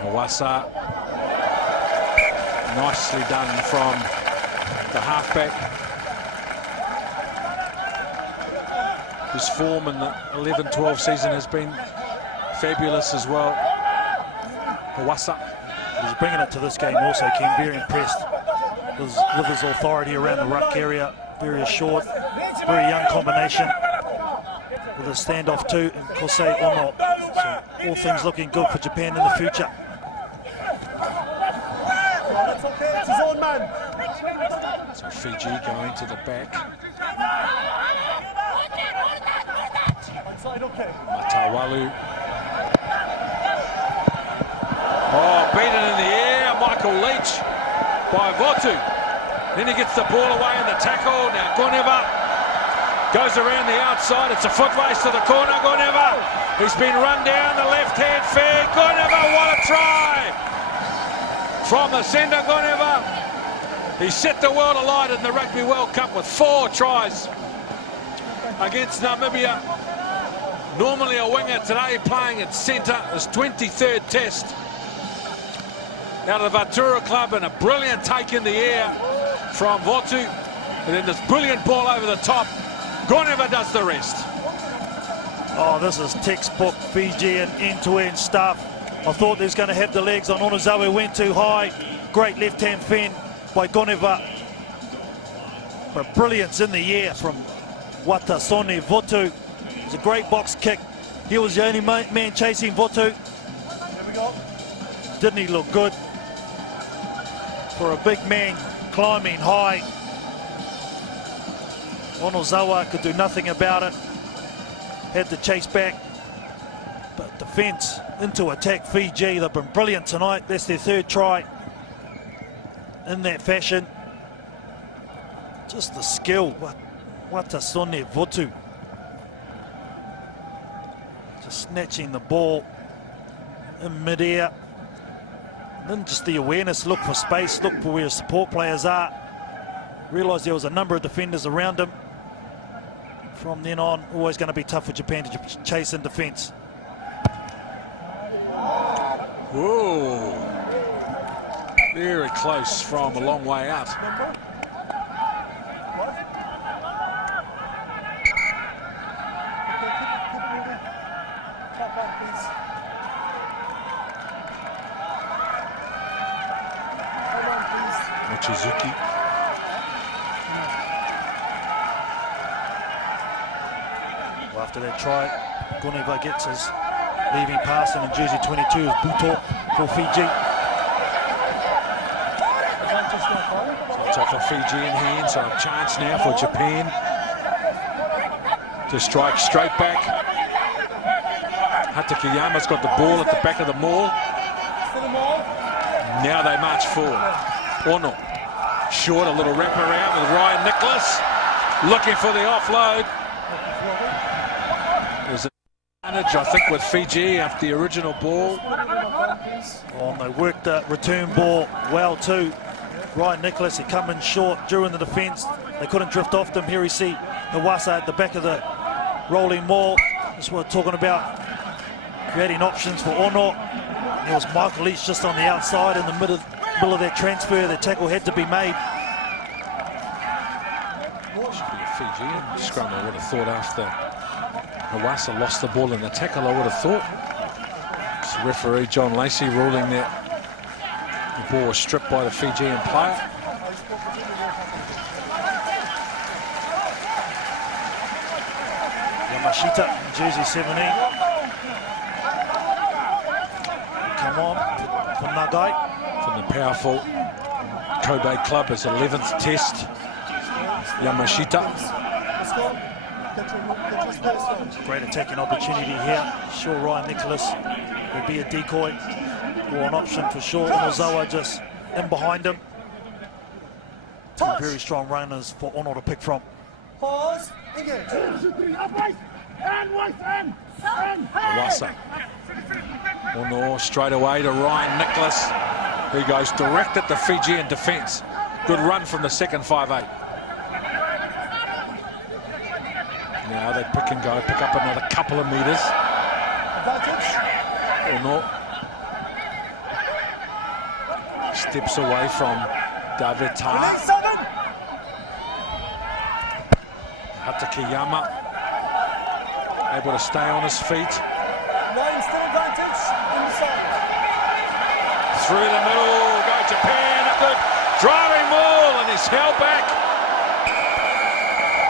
Hawasa, nicely done from the halfback. His form in the 11-12 season has been fabulous as well. Hawasa. He's bringing it to this game also, Ken, very impressed with his authority around the ruck area. Very assured, very young combination with a standoff too, and Kosei Ono. So all things looking good for Japan in the future. That's okay, it's his own man. So Fiji going to the back. Outside, okay. Matawalu. Oh, beaten in the air, Michael Leach by Votu. Then he gets the ball away in the tackle. Now Goneva goes around the outside. It's a foot race to the corner. Goneva, he's been run down the left-hand fag. Goneva, what a try! From the centre, Goneva. He set the world alight in the Rugby World Cup with 4 tries against Namibia. Normally a winger, today playing at centre. His 23rd test out of the Vatura club, and a brilliant take in the air from Votu. And then this brilliant ball over the top. Goneva does the rest. Oh, this is textbook Fijian end-to-end stuff. I thought he was going to have the legs on Onozawa, went too high. Great left-hand fin by Goneva. But brilliance in the air from Watasone Votu. It was a great box kick. He was the only man chasing Votu. Didn't he look good? For a big man climbing high. Onozawa could do nothing about it. Had to chase back. But defence into attack Fiji. They've been brilliant tonight. That's their 3rd try in that fashion. Just the skill. Watasone Votu. Just snatching the ball in mid-air. Then just the awareness, look for space, look for where support players are. Realised there was a number of defenders around him. From then on, always going to be tough for Japan to chase in defence. Whoa. Very close from a long way out. Mochizuki. Well, after that try, Goneva gets his leaving pass, and in jersey 22 is Buto for Fiji. So it's off a Fijian hand, so a chance now for Japan to strike straight back. Hatakeyama's got the ball at the back of the maul. Now they march forward. Ono, short, a little wrap around with Ryan Nicholas, looking for the offload. There's an advantage, I think, with Fiji after the original ball. Oh, and they worked that return ball well too. Ryan Nicholas, he come in short during the defence. They couldn't drift off them. Here we see Hawasa at the back of the rolling maul. That's what we're talking about. Creating options for Ono. There was Michael Leach just on the outside in the middle of that transfer. The tackle had to be made. Should be a Fijian scrum, I would have thought, after Hawasa lost the ball in the tackle, I would have thought. It's referee John Lacey ruling that the ball was stripped by the Fijian player. Yamashita, jersey 17. Come on, for Nagai. From the powerful Kobe club, his 11th test. Yamashita. Great attacking opportunity here. Sure, Ryan Nicholas will be a decoy or an option for sure. Onozawa just in behind him. Two very strong runners for Ono to pick from. Pause. Engage. Hawasa. Ono straight away to Ryan Nicholas, who goes direct at the Fijian defence. Good run from the second 5'8". Now they pick and go, pick up another couple of metres. Ono steps away from David Taha. Hatakeyama able to stay on his feet. Through the middle, go Japan, a good driving ball, and he's held back.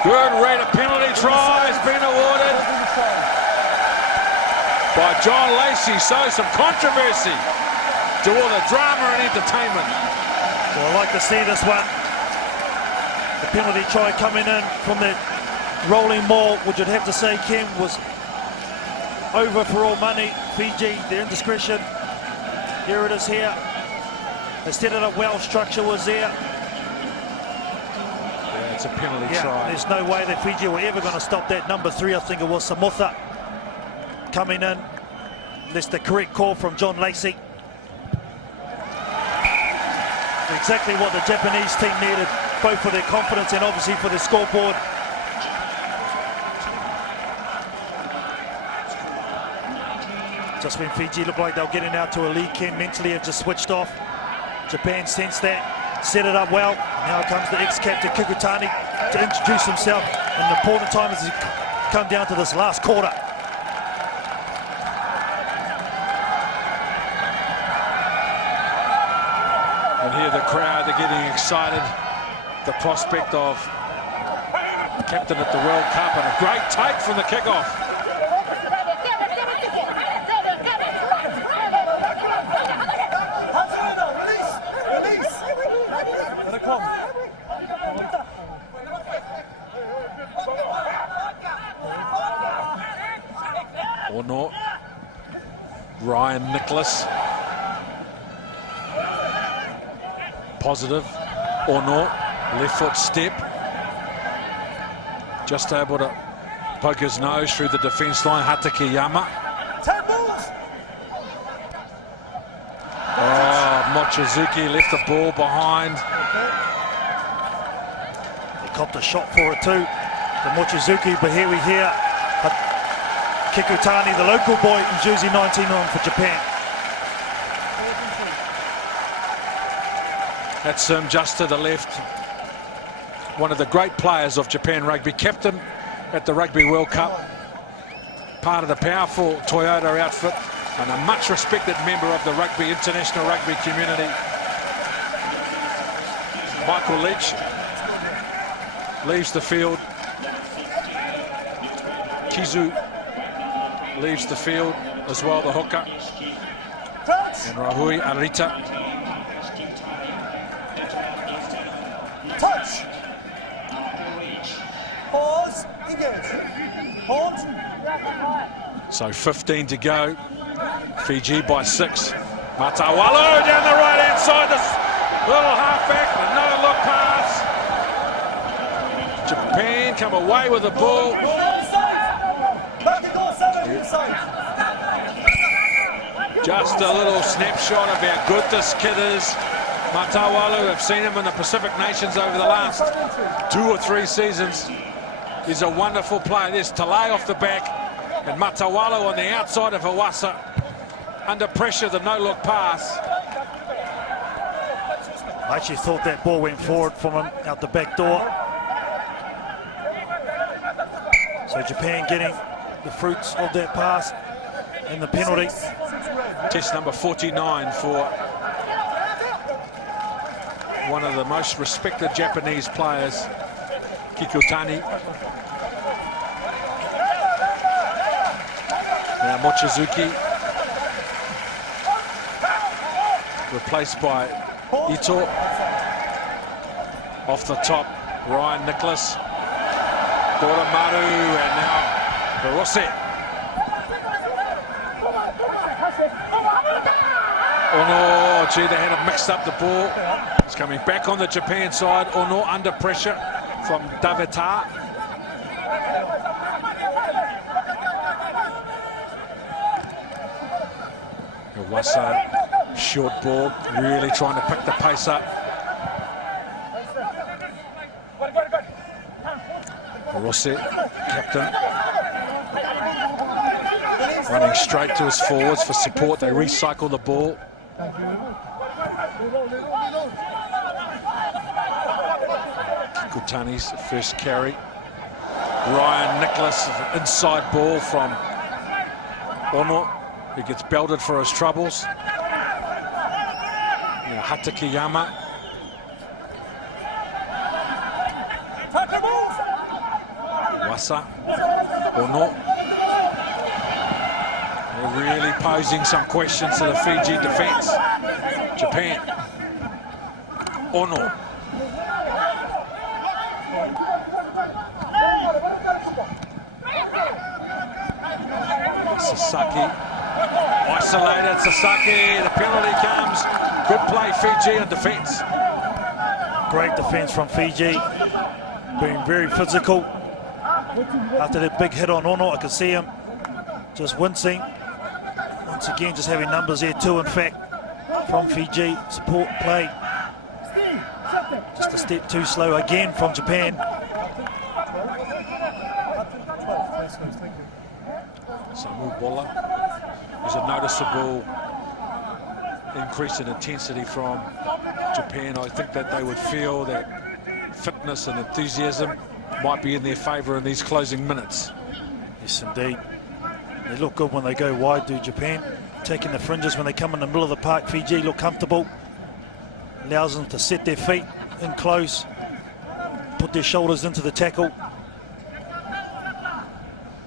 Good rate of penalty try has been awarded by John Lacey, so some controversy to all the drama and entertainment. Well, I like to see this one. The penalty try coming in from the rolling maul, which you'd have to say, Kim, was over for all money. Fiji, their indiscretion. Here it is here. They set it up well, structure was there. It's a penalty Yeah, try. there's no way that Fiji were ever going to stop that. Number 3, I think it was Samutha, coming in. That's the correct call from John Lacey. Exactly what the Japanese team needed, both for their confidence and obviously for their scoreboard. Just when Fiji looked like they were getting out to a lead, Ken mentally have just switched off. Japan sensed that, set it up well. Now comes the ex-captain Kikutani to introduce himself. And the important time as he come down to this last quarter. And here the crowd are getting excited. The prospect of captain at the World Cup, and a great take from the kickoff. Or not. Ryan Nicholas. Positive. Or not. Left foot step. Just able to poke his nose through the defence line. Hatakeyama. Oh, Mochizuki left the ball behind. He copped a shot for it too, the Mochizuki, but here we hear Kikutani, the local boy in jersey 19 on for Japan. That's him just to the left. One of the great players of Japan rugby, captain at the Rugby World Cup, part of the powerful Toyota outfit, and a much respected member of the international rugby community. Michael Leach leaves the field. Kizu leaves the field as well, the hooker. And Rahui Arita. Touch. Pause. Engage. Hold. So 15 to go. Fiji by 6. Matawalu down the right hand side. This little halfback, the no-look pass. Japan come away with the ball. Just a little snapshot of how good this kid is. Matawalu, I've seen him in the Pacific Nations over the last 2 or 3 seasons. He's a wonderful player. There's Talay off the back, and Matawalu on the outside of Hawassa. Under pressure, the no-look pass. I actually thought that ball went forward from him out the back door. So Japan getting the fruits of that pass and the penalty. Test number 49 for one of the most respected Japanese players, Kikutani. Now Mochizuki, replaced by Ito. Off the top, Ryan Nicholas, Doramaru, and now Barose. Oh no, gee, they had mixed up the ball. It's coming back on the Japan side. Oh no, under pressure from Daveta. Hawassa, short ball, really trying to pick the pace up. Barose, captain, running straight to his forwards for support. They recycle the ball. Kikutani's first carry. Ryan Nicholas, inside ball from Ono, who gets belted for his troubles. Now Hatakeyama. Wasa. Ono. They're really posing some questions to the Fiji defence. Japan. Ono. Sasaki. Isolated Sasaki. The penalty comes. Good play, Fiji, in defence. Great defence from Fiji. being very physical. After that big hit on Ono, I could see him just wincing. Once again, just having numbers there too, in fact, from Fiji. Support play. Just a step too slow again from Japan. Samu Bola. There's a noticeable increase in intensity from Japan. I think that they would feel that fitness and enthusiasm might be in their favour in these closing minutes. Yes, indeed. They look good when they go wide, do Japan. Taking the fringes when they come in the middle of the park. Fiji look comfortable. Allows them to set their feet in close, put their shoulders into the tackle.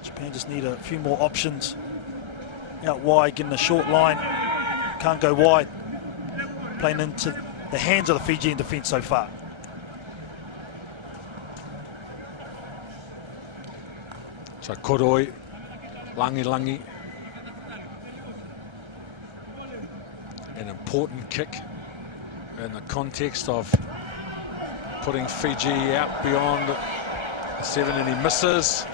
Japan just need a few more options. Out wide, getting a short line. Can't go wide. Playing into the hands of the Fijian defence so far. So Koroi, Langi. An important kick in the context of putting Fiji out beyond 7, and he misses.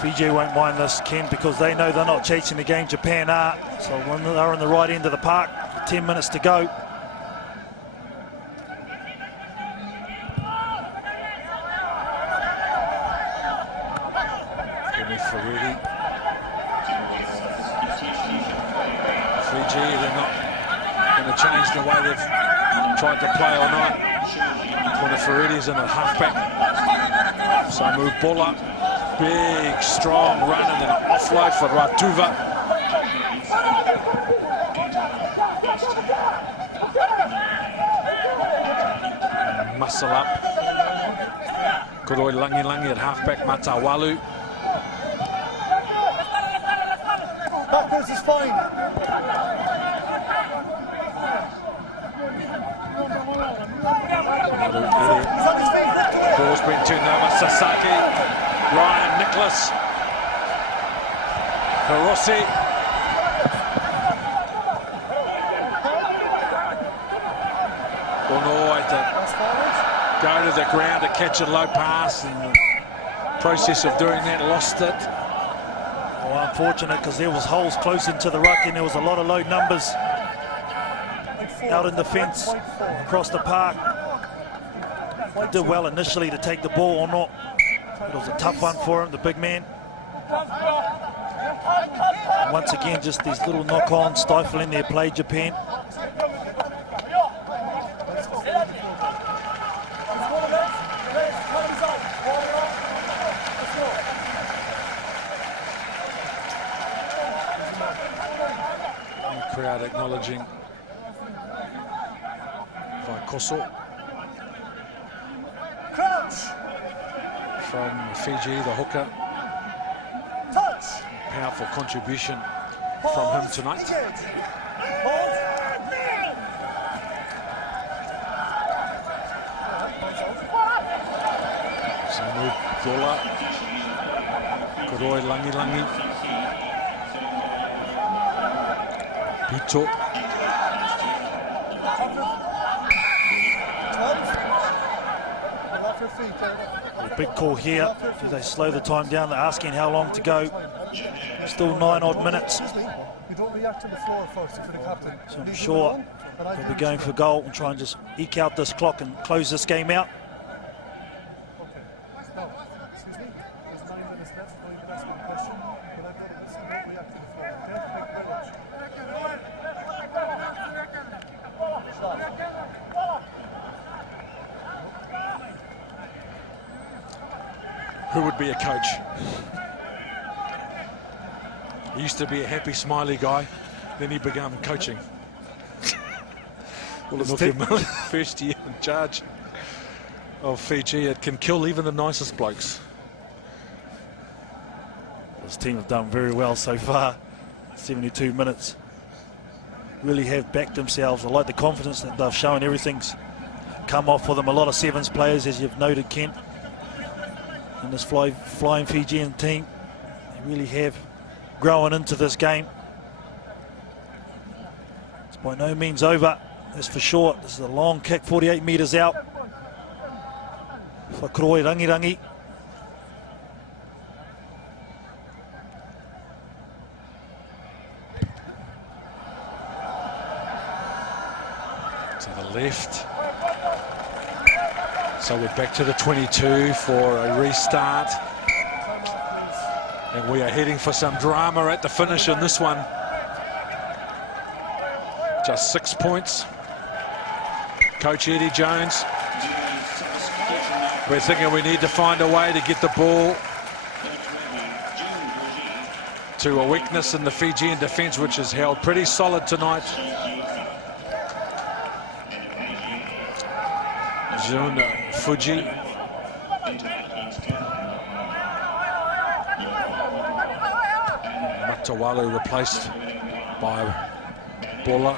Fiji won't mind this, Ken, because they know they're not chasing the game. Japan are. So when they're on the right end of the park, 10 minutes to go. Fiji, they're not going to change the way they've tried to play all night. Faridi's in a halfback. Samu Bola, big, strong run, and then an offload for Ratuva. Muscle up. Koroi Langi at halfback, Matawalu. Backwards is fine. Ball's been to Nova Sasaki. Ryan Nicholas. Ferossi. Ono had to go to the ground to catch a low pass, and the process of doing that lost it. Well, unfortunate, because there was holes close into the ruck and there was a lot of low numbers out in defence across the park. They did well initially to take the ball or not. It was a tough one for him, the big man. And once again, just these little knock-ons stifling their play, Japan. Crowd acknowledging Vaikoso from Fiji, the hooker. Powerful contribution from him tonight. Samu Bola, Koroi Langi. Pito. A big call here. Do they slow the time down? They're asking how long to go. Still 9 odd minutes. You don't react to the floor first if you're the captain. So I'm sure they'll be going for goal and try and just eke out this clock and close this game out. Who would be a coach? He used to be a happy, smiley guy, then he began coaching. Well, it's first year in charge of Fiji. It can kill even the nicest blokes. This team have done very well so far. 72 minutes. Really have backed themselves. I like the confidence that they've shown. Everything's come off for them. A lot of sevens players, as you've noted, Kent. In this flying Fijian team, they really have grown into this game. It's by no means over, that's for sure. This is a long kick, 48 metres out. Whakaroi rangirangi. To the left. So we're back to the 22 for a restart. And we are heading for some drama at the finish in this one. Just 6 points. Coach Eddie Jones, we're thinking we need to find a way to get the ball to a weakness in the Fijian defence, which is held pretty solid tonight. Jun Fuji. Matawalu replaced by Bola.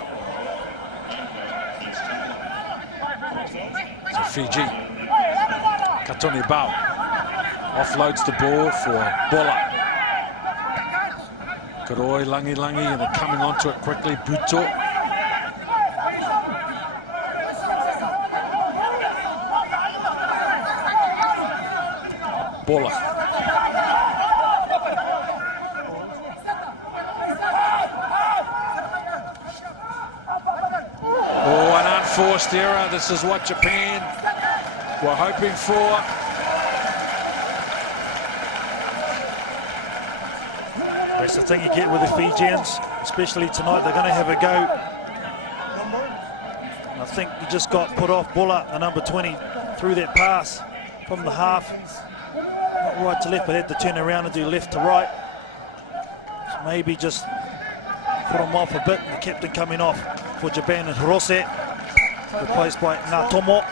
So Fiji. Katoni Bao offloads the ball for Bola. Koroi, Langi, and they're coming onto it quickly. Buto. Bola. Oh, an unforced error. This is what Japan were hoping for. That's the thing you get with the Fijians, especially tonight. They're going to have a go. And I think you just got put off. Bola, the number 20, through that pass from the half. Not right to left, but had to turn around and do left to right. So maybe just put him off a bit. And the captain coming off for Japan and Hirose, replaced by Ngatomo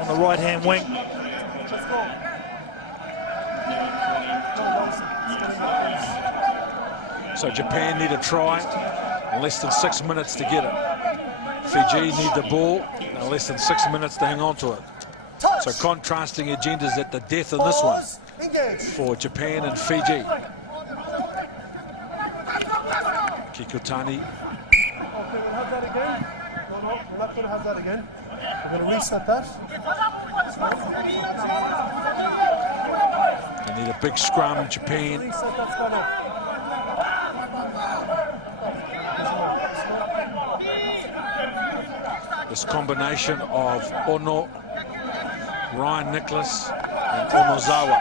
on the right-hand wing. So Japan need a try, less than 6 minutes to get it. Fiji need the ball, and less than 6 minutes to hang on to it. So contrasting agendas at the death in this one for Japan and Fiji. Kikutani. Okay, we'll have that again. No, we're not going to have that again. We're going to reset that. They need a big scrum, Japan. Reset that spanner. This combination of Ono, Ryan Nicholas, and Onozawa.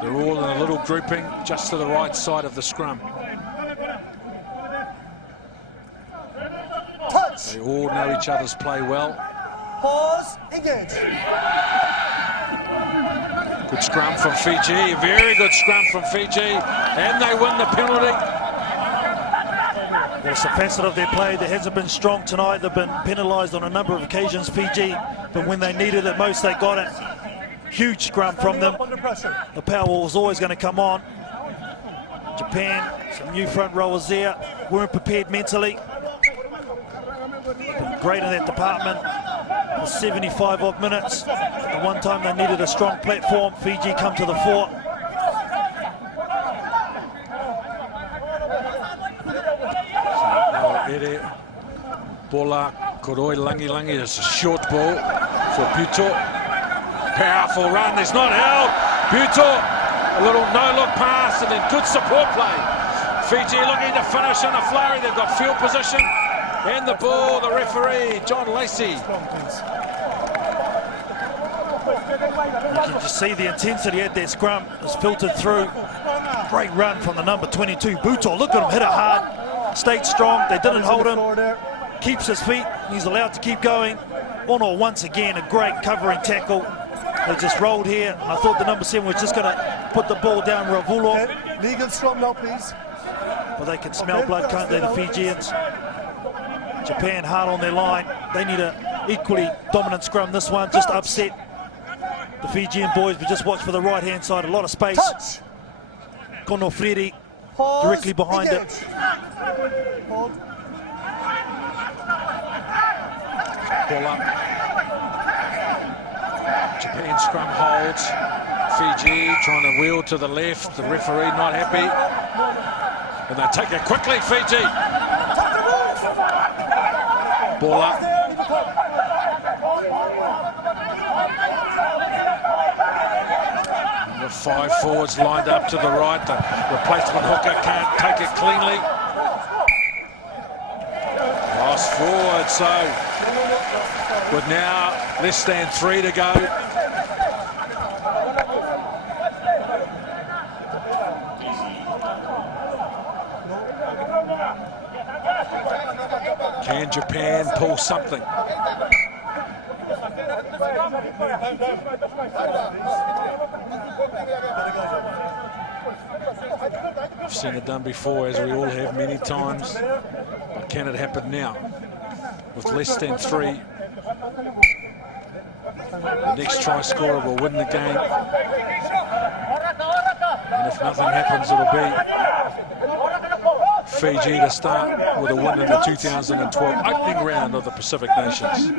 They're all in a little grouping just to the right side of the scrum. Touch. They all know each other's play well. Pause. Engage. Good scrum from Fiji, a very good scrum from Fiji, and they win the penalty. It's a facet of their play that hasn't been strong tonight. They've been penalised on a number of occasions, Fiji, but when they needed it most, they got it. Huge scrum from them. Under pressure. The power was always going to come on. Japan, some new front rowers there, weren't prepared mentally. Been great in that department for 75 odd minutes. The one time they needed a strong platform, Fiji come to the fore. Bola, Koroi, Langi. It's a short ball for Buto. Powerful run, there's not help. Buto, a little no-look pass and then good support play. Fiji looking to finish in a flurry. They've got field position. And the ball, the referee, John Lacey. You can just see the intensity at that scrum is filtered through. Great run from the number 22, Buto. Look at him, hit it hard. Stayed strong, they didn't hold him. Keeps his feet, he's allowed to keep going. Ono once again, a great covering tackle. They just rolled here, and I thought the number 7 was just going to put the ball down, Ravulo. Okay. Legal scrum now, please. But they can smell blood, can't they, the Fijians? Japan hard on their line. They need an equally dominant scrum. This one just upset the Fijian boys, but just watch for the right-hand side. A lot of space. Touch. Kono Fredi Pause. directly behind Engage. it. Hold. Ball up. Japan scrum holds. Fiji trying to wheel to the left. The referee not happy. And they take it quickly, Fiji. Ball up. The 5 forwards lined up to the right. The replacement hooker can't take it cleanly. Lost forward, so with now less than 3 to go. Can Japan pull something? I've seen it done before, as we all have many times, but can it happen now? With less than 3, the next try scorer will win the game, and if nothing happens, it'll be Fiji to start with a win in the 2012 opening round of the Pacific Nations.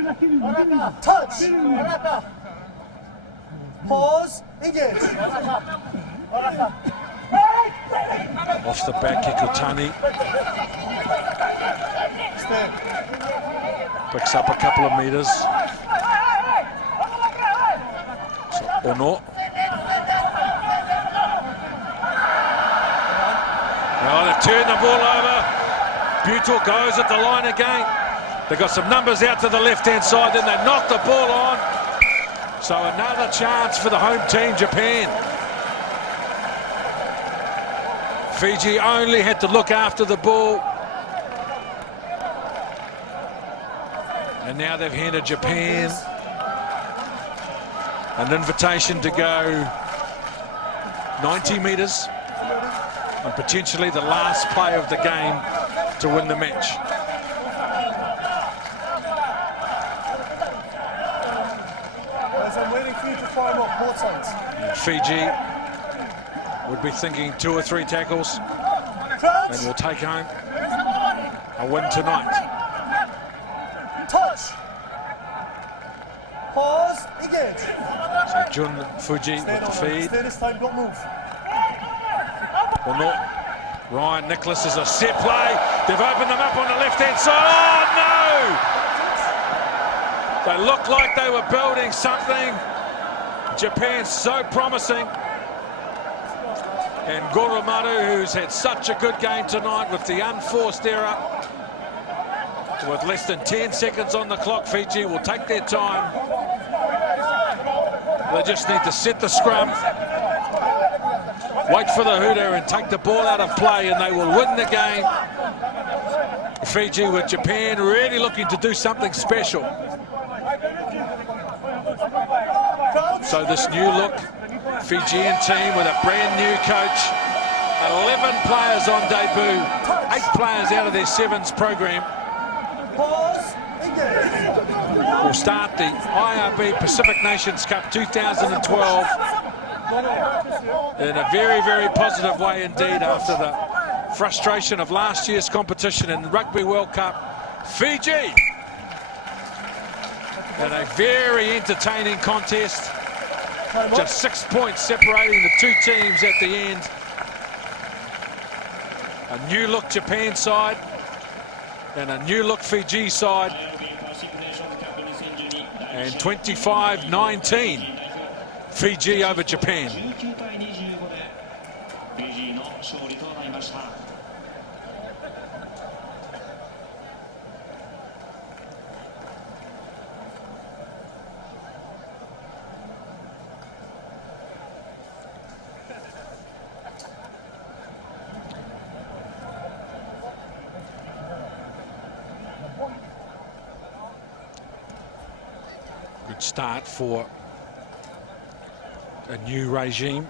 Touch. Pause. Engage. Off the back, Kikutani picks up a couple of metres. So Ono. Oh, they've turned the ball over. Butel goes at the line again. They've got some numbers out to the left-hand side, then they knock the ball on. So another chance for the home team, Japan. Fiji only had to look after the ball. And now they've handed Japan an invitation to go 90 metres and potentially the last play of the game to win the match. I'm waiting for you to form up both sides. And Fiji would be thinking 2 or 3 tackles and will take home a win tonight. Touch. Pause. Engage. So Jun Fuji with the feed. Stay this time, don't move. Or not. Ryan Nicholas is a set play. They've opened them up on the left-hand side. Oh, no! They looked like they were building something. Japan's so promising. And Goromaru, who's had such a good game tonight with the unforced error. With less than 10 seconds on the clock, Fiji will take their time. They just need to set the scrum, wait for the hooter and take the ball out of play, and they will win the game. Fiji with Japan really looking to do something special. So this new look Fijian team with a brand new coach, 11 players on debut, 8 players out of their 7s program. Will start the IRB Pacific Nations Cup 2012 in a very, very positive way indeed after the frustration of last year's competition in the Rugby World Cup. Fiji in a very entertaining contest. Just 6 points separating the 2 teams at the end. A new look Japan side and a new look Fiji side. And 25-19, Fiji over Japan. Good start for a new regime.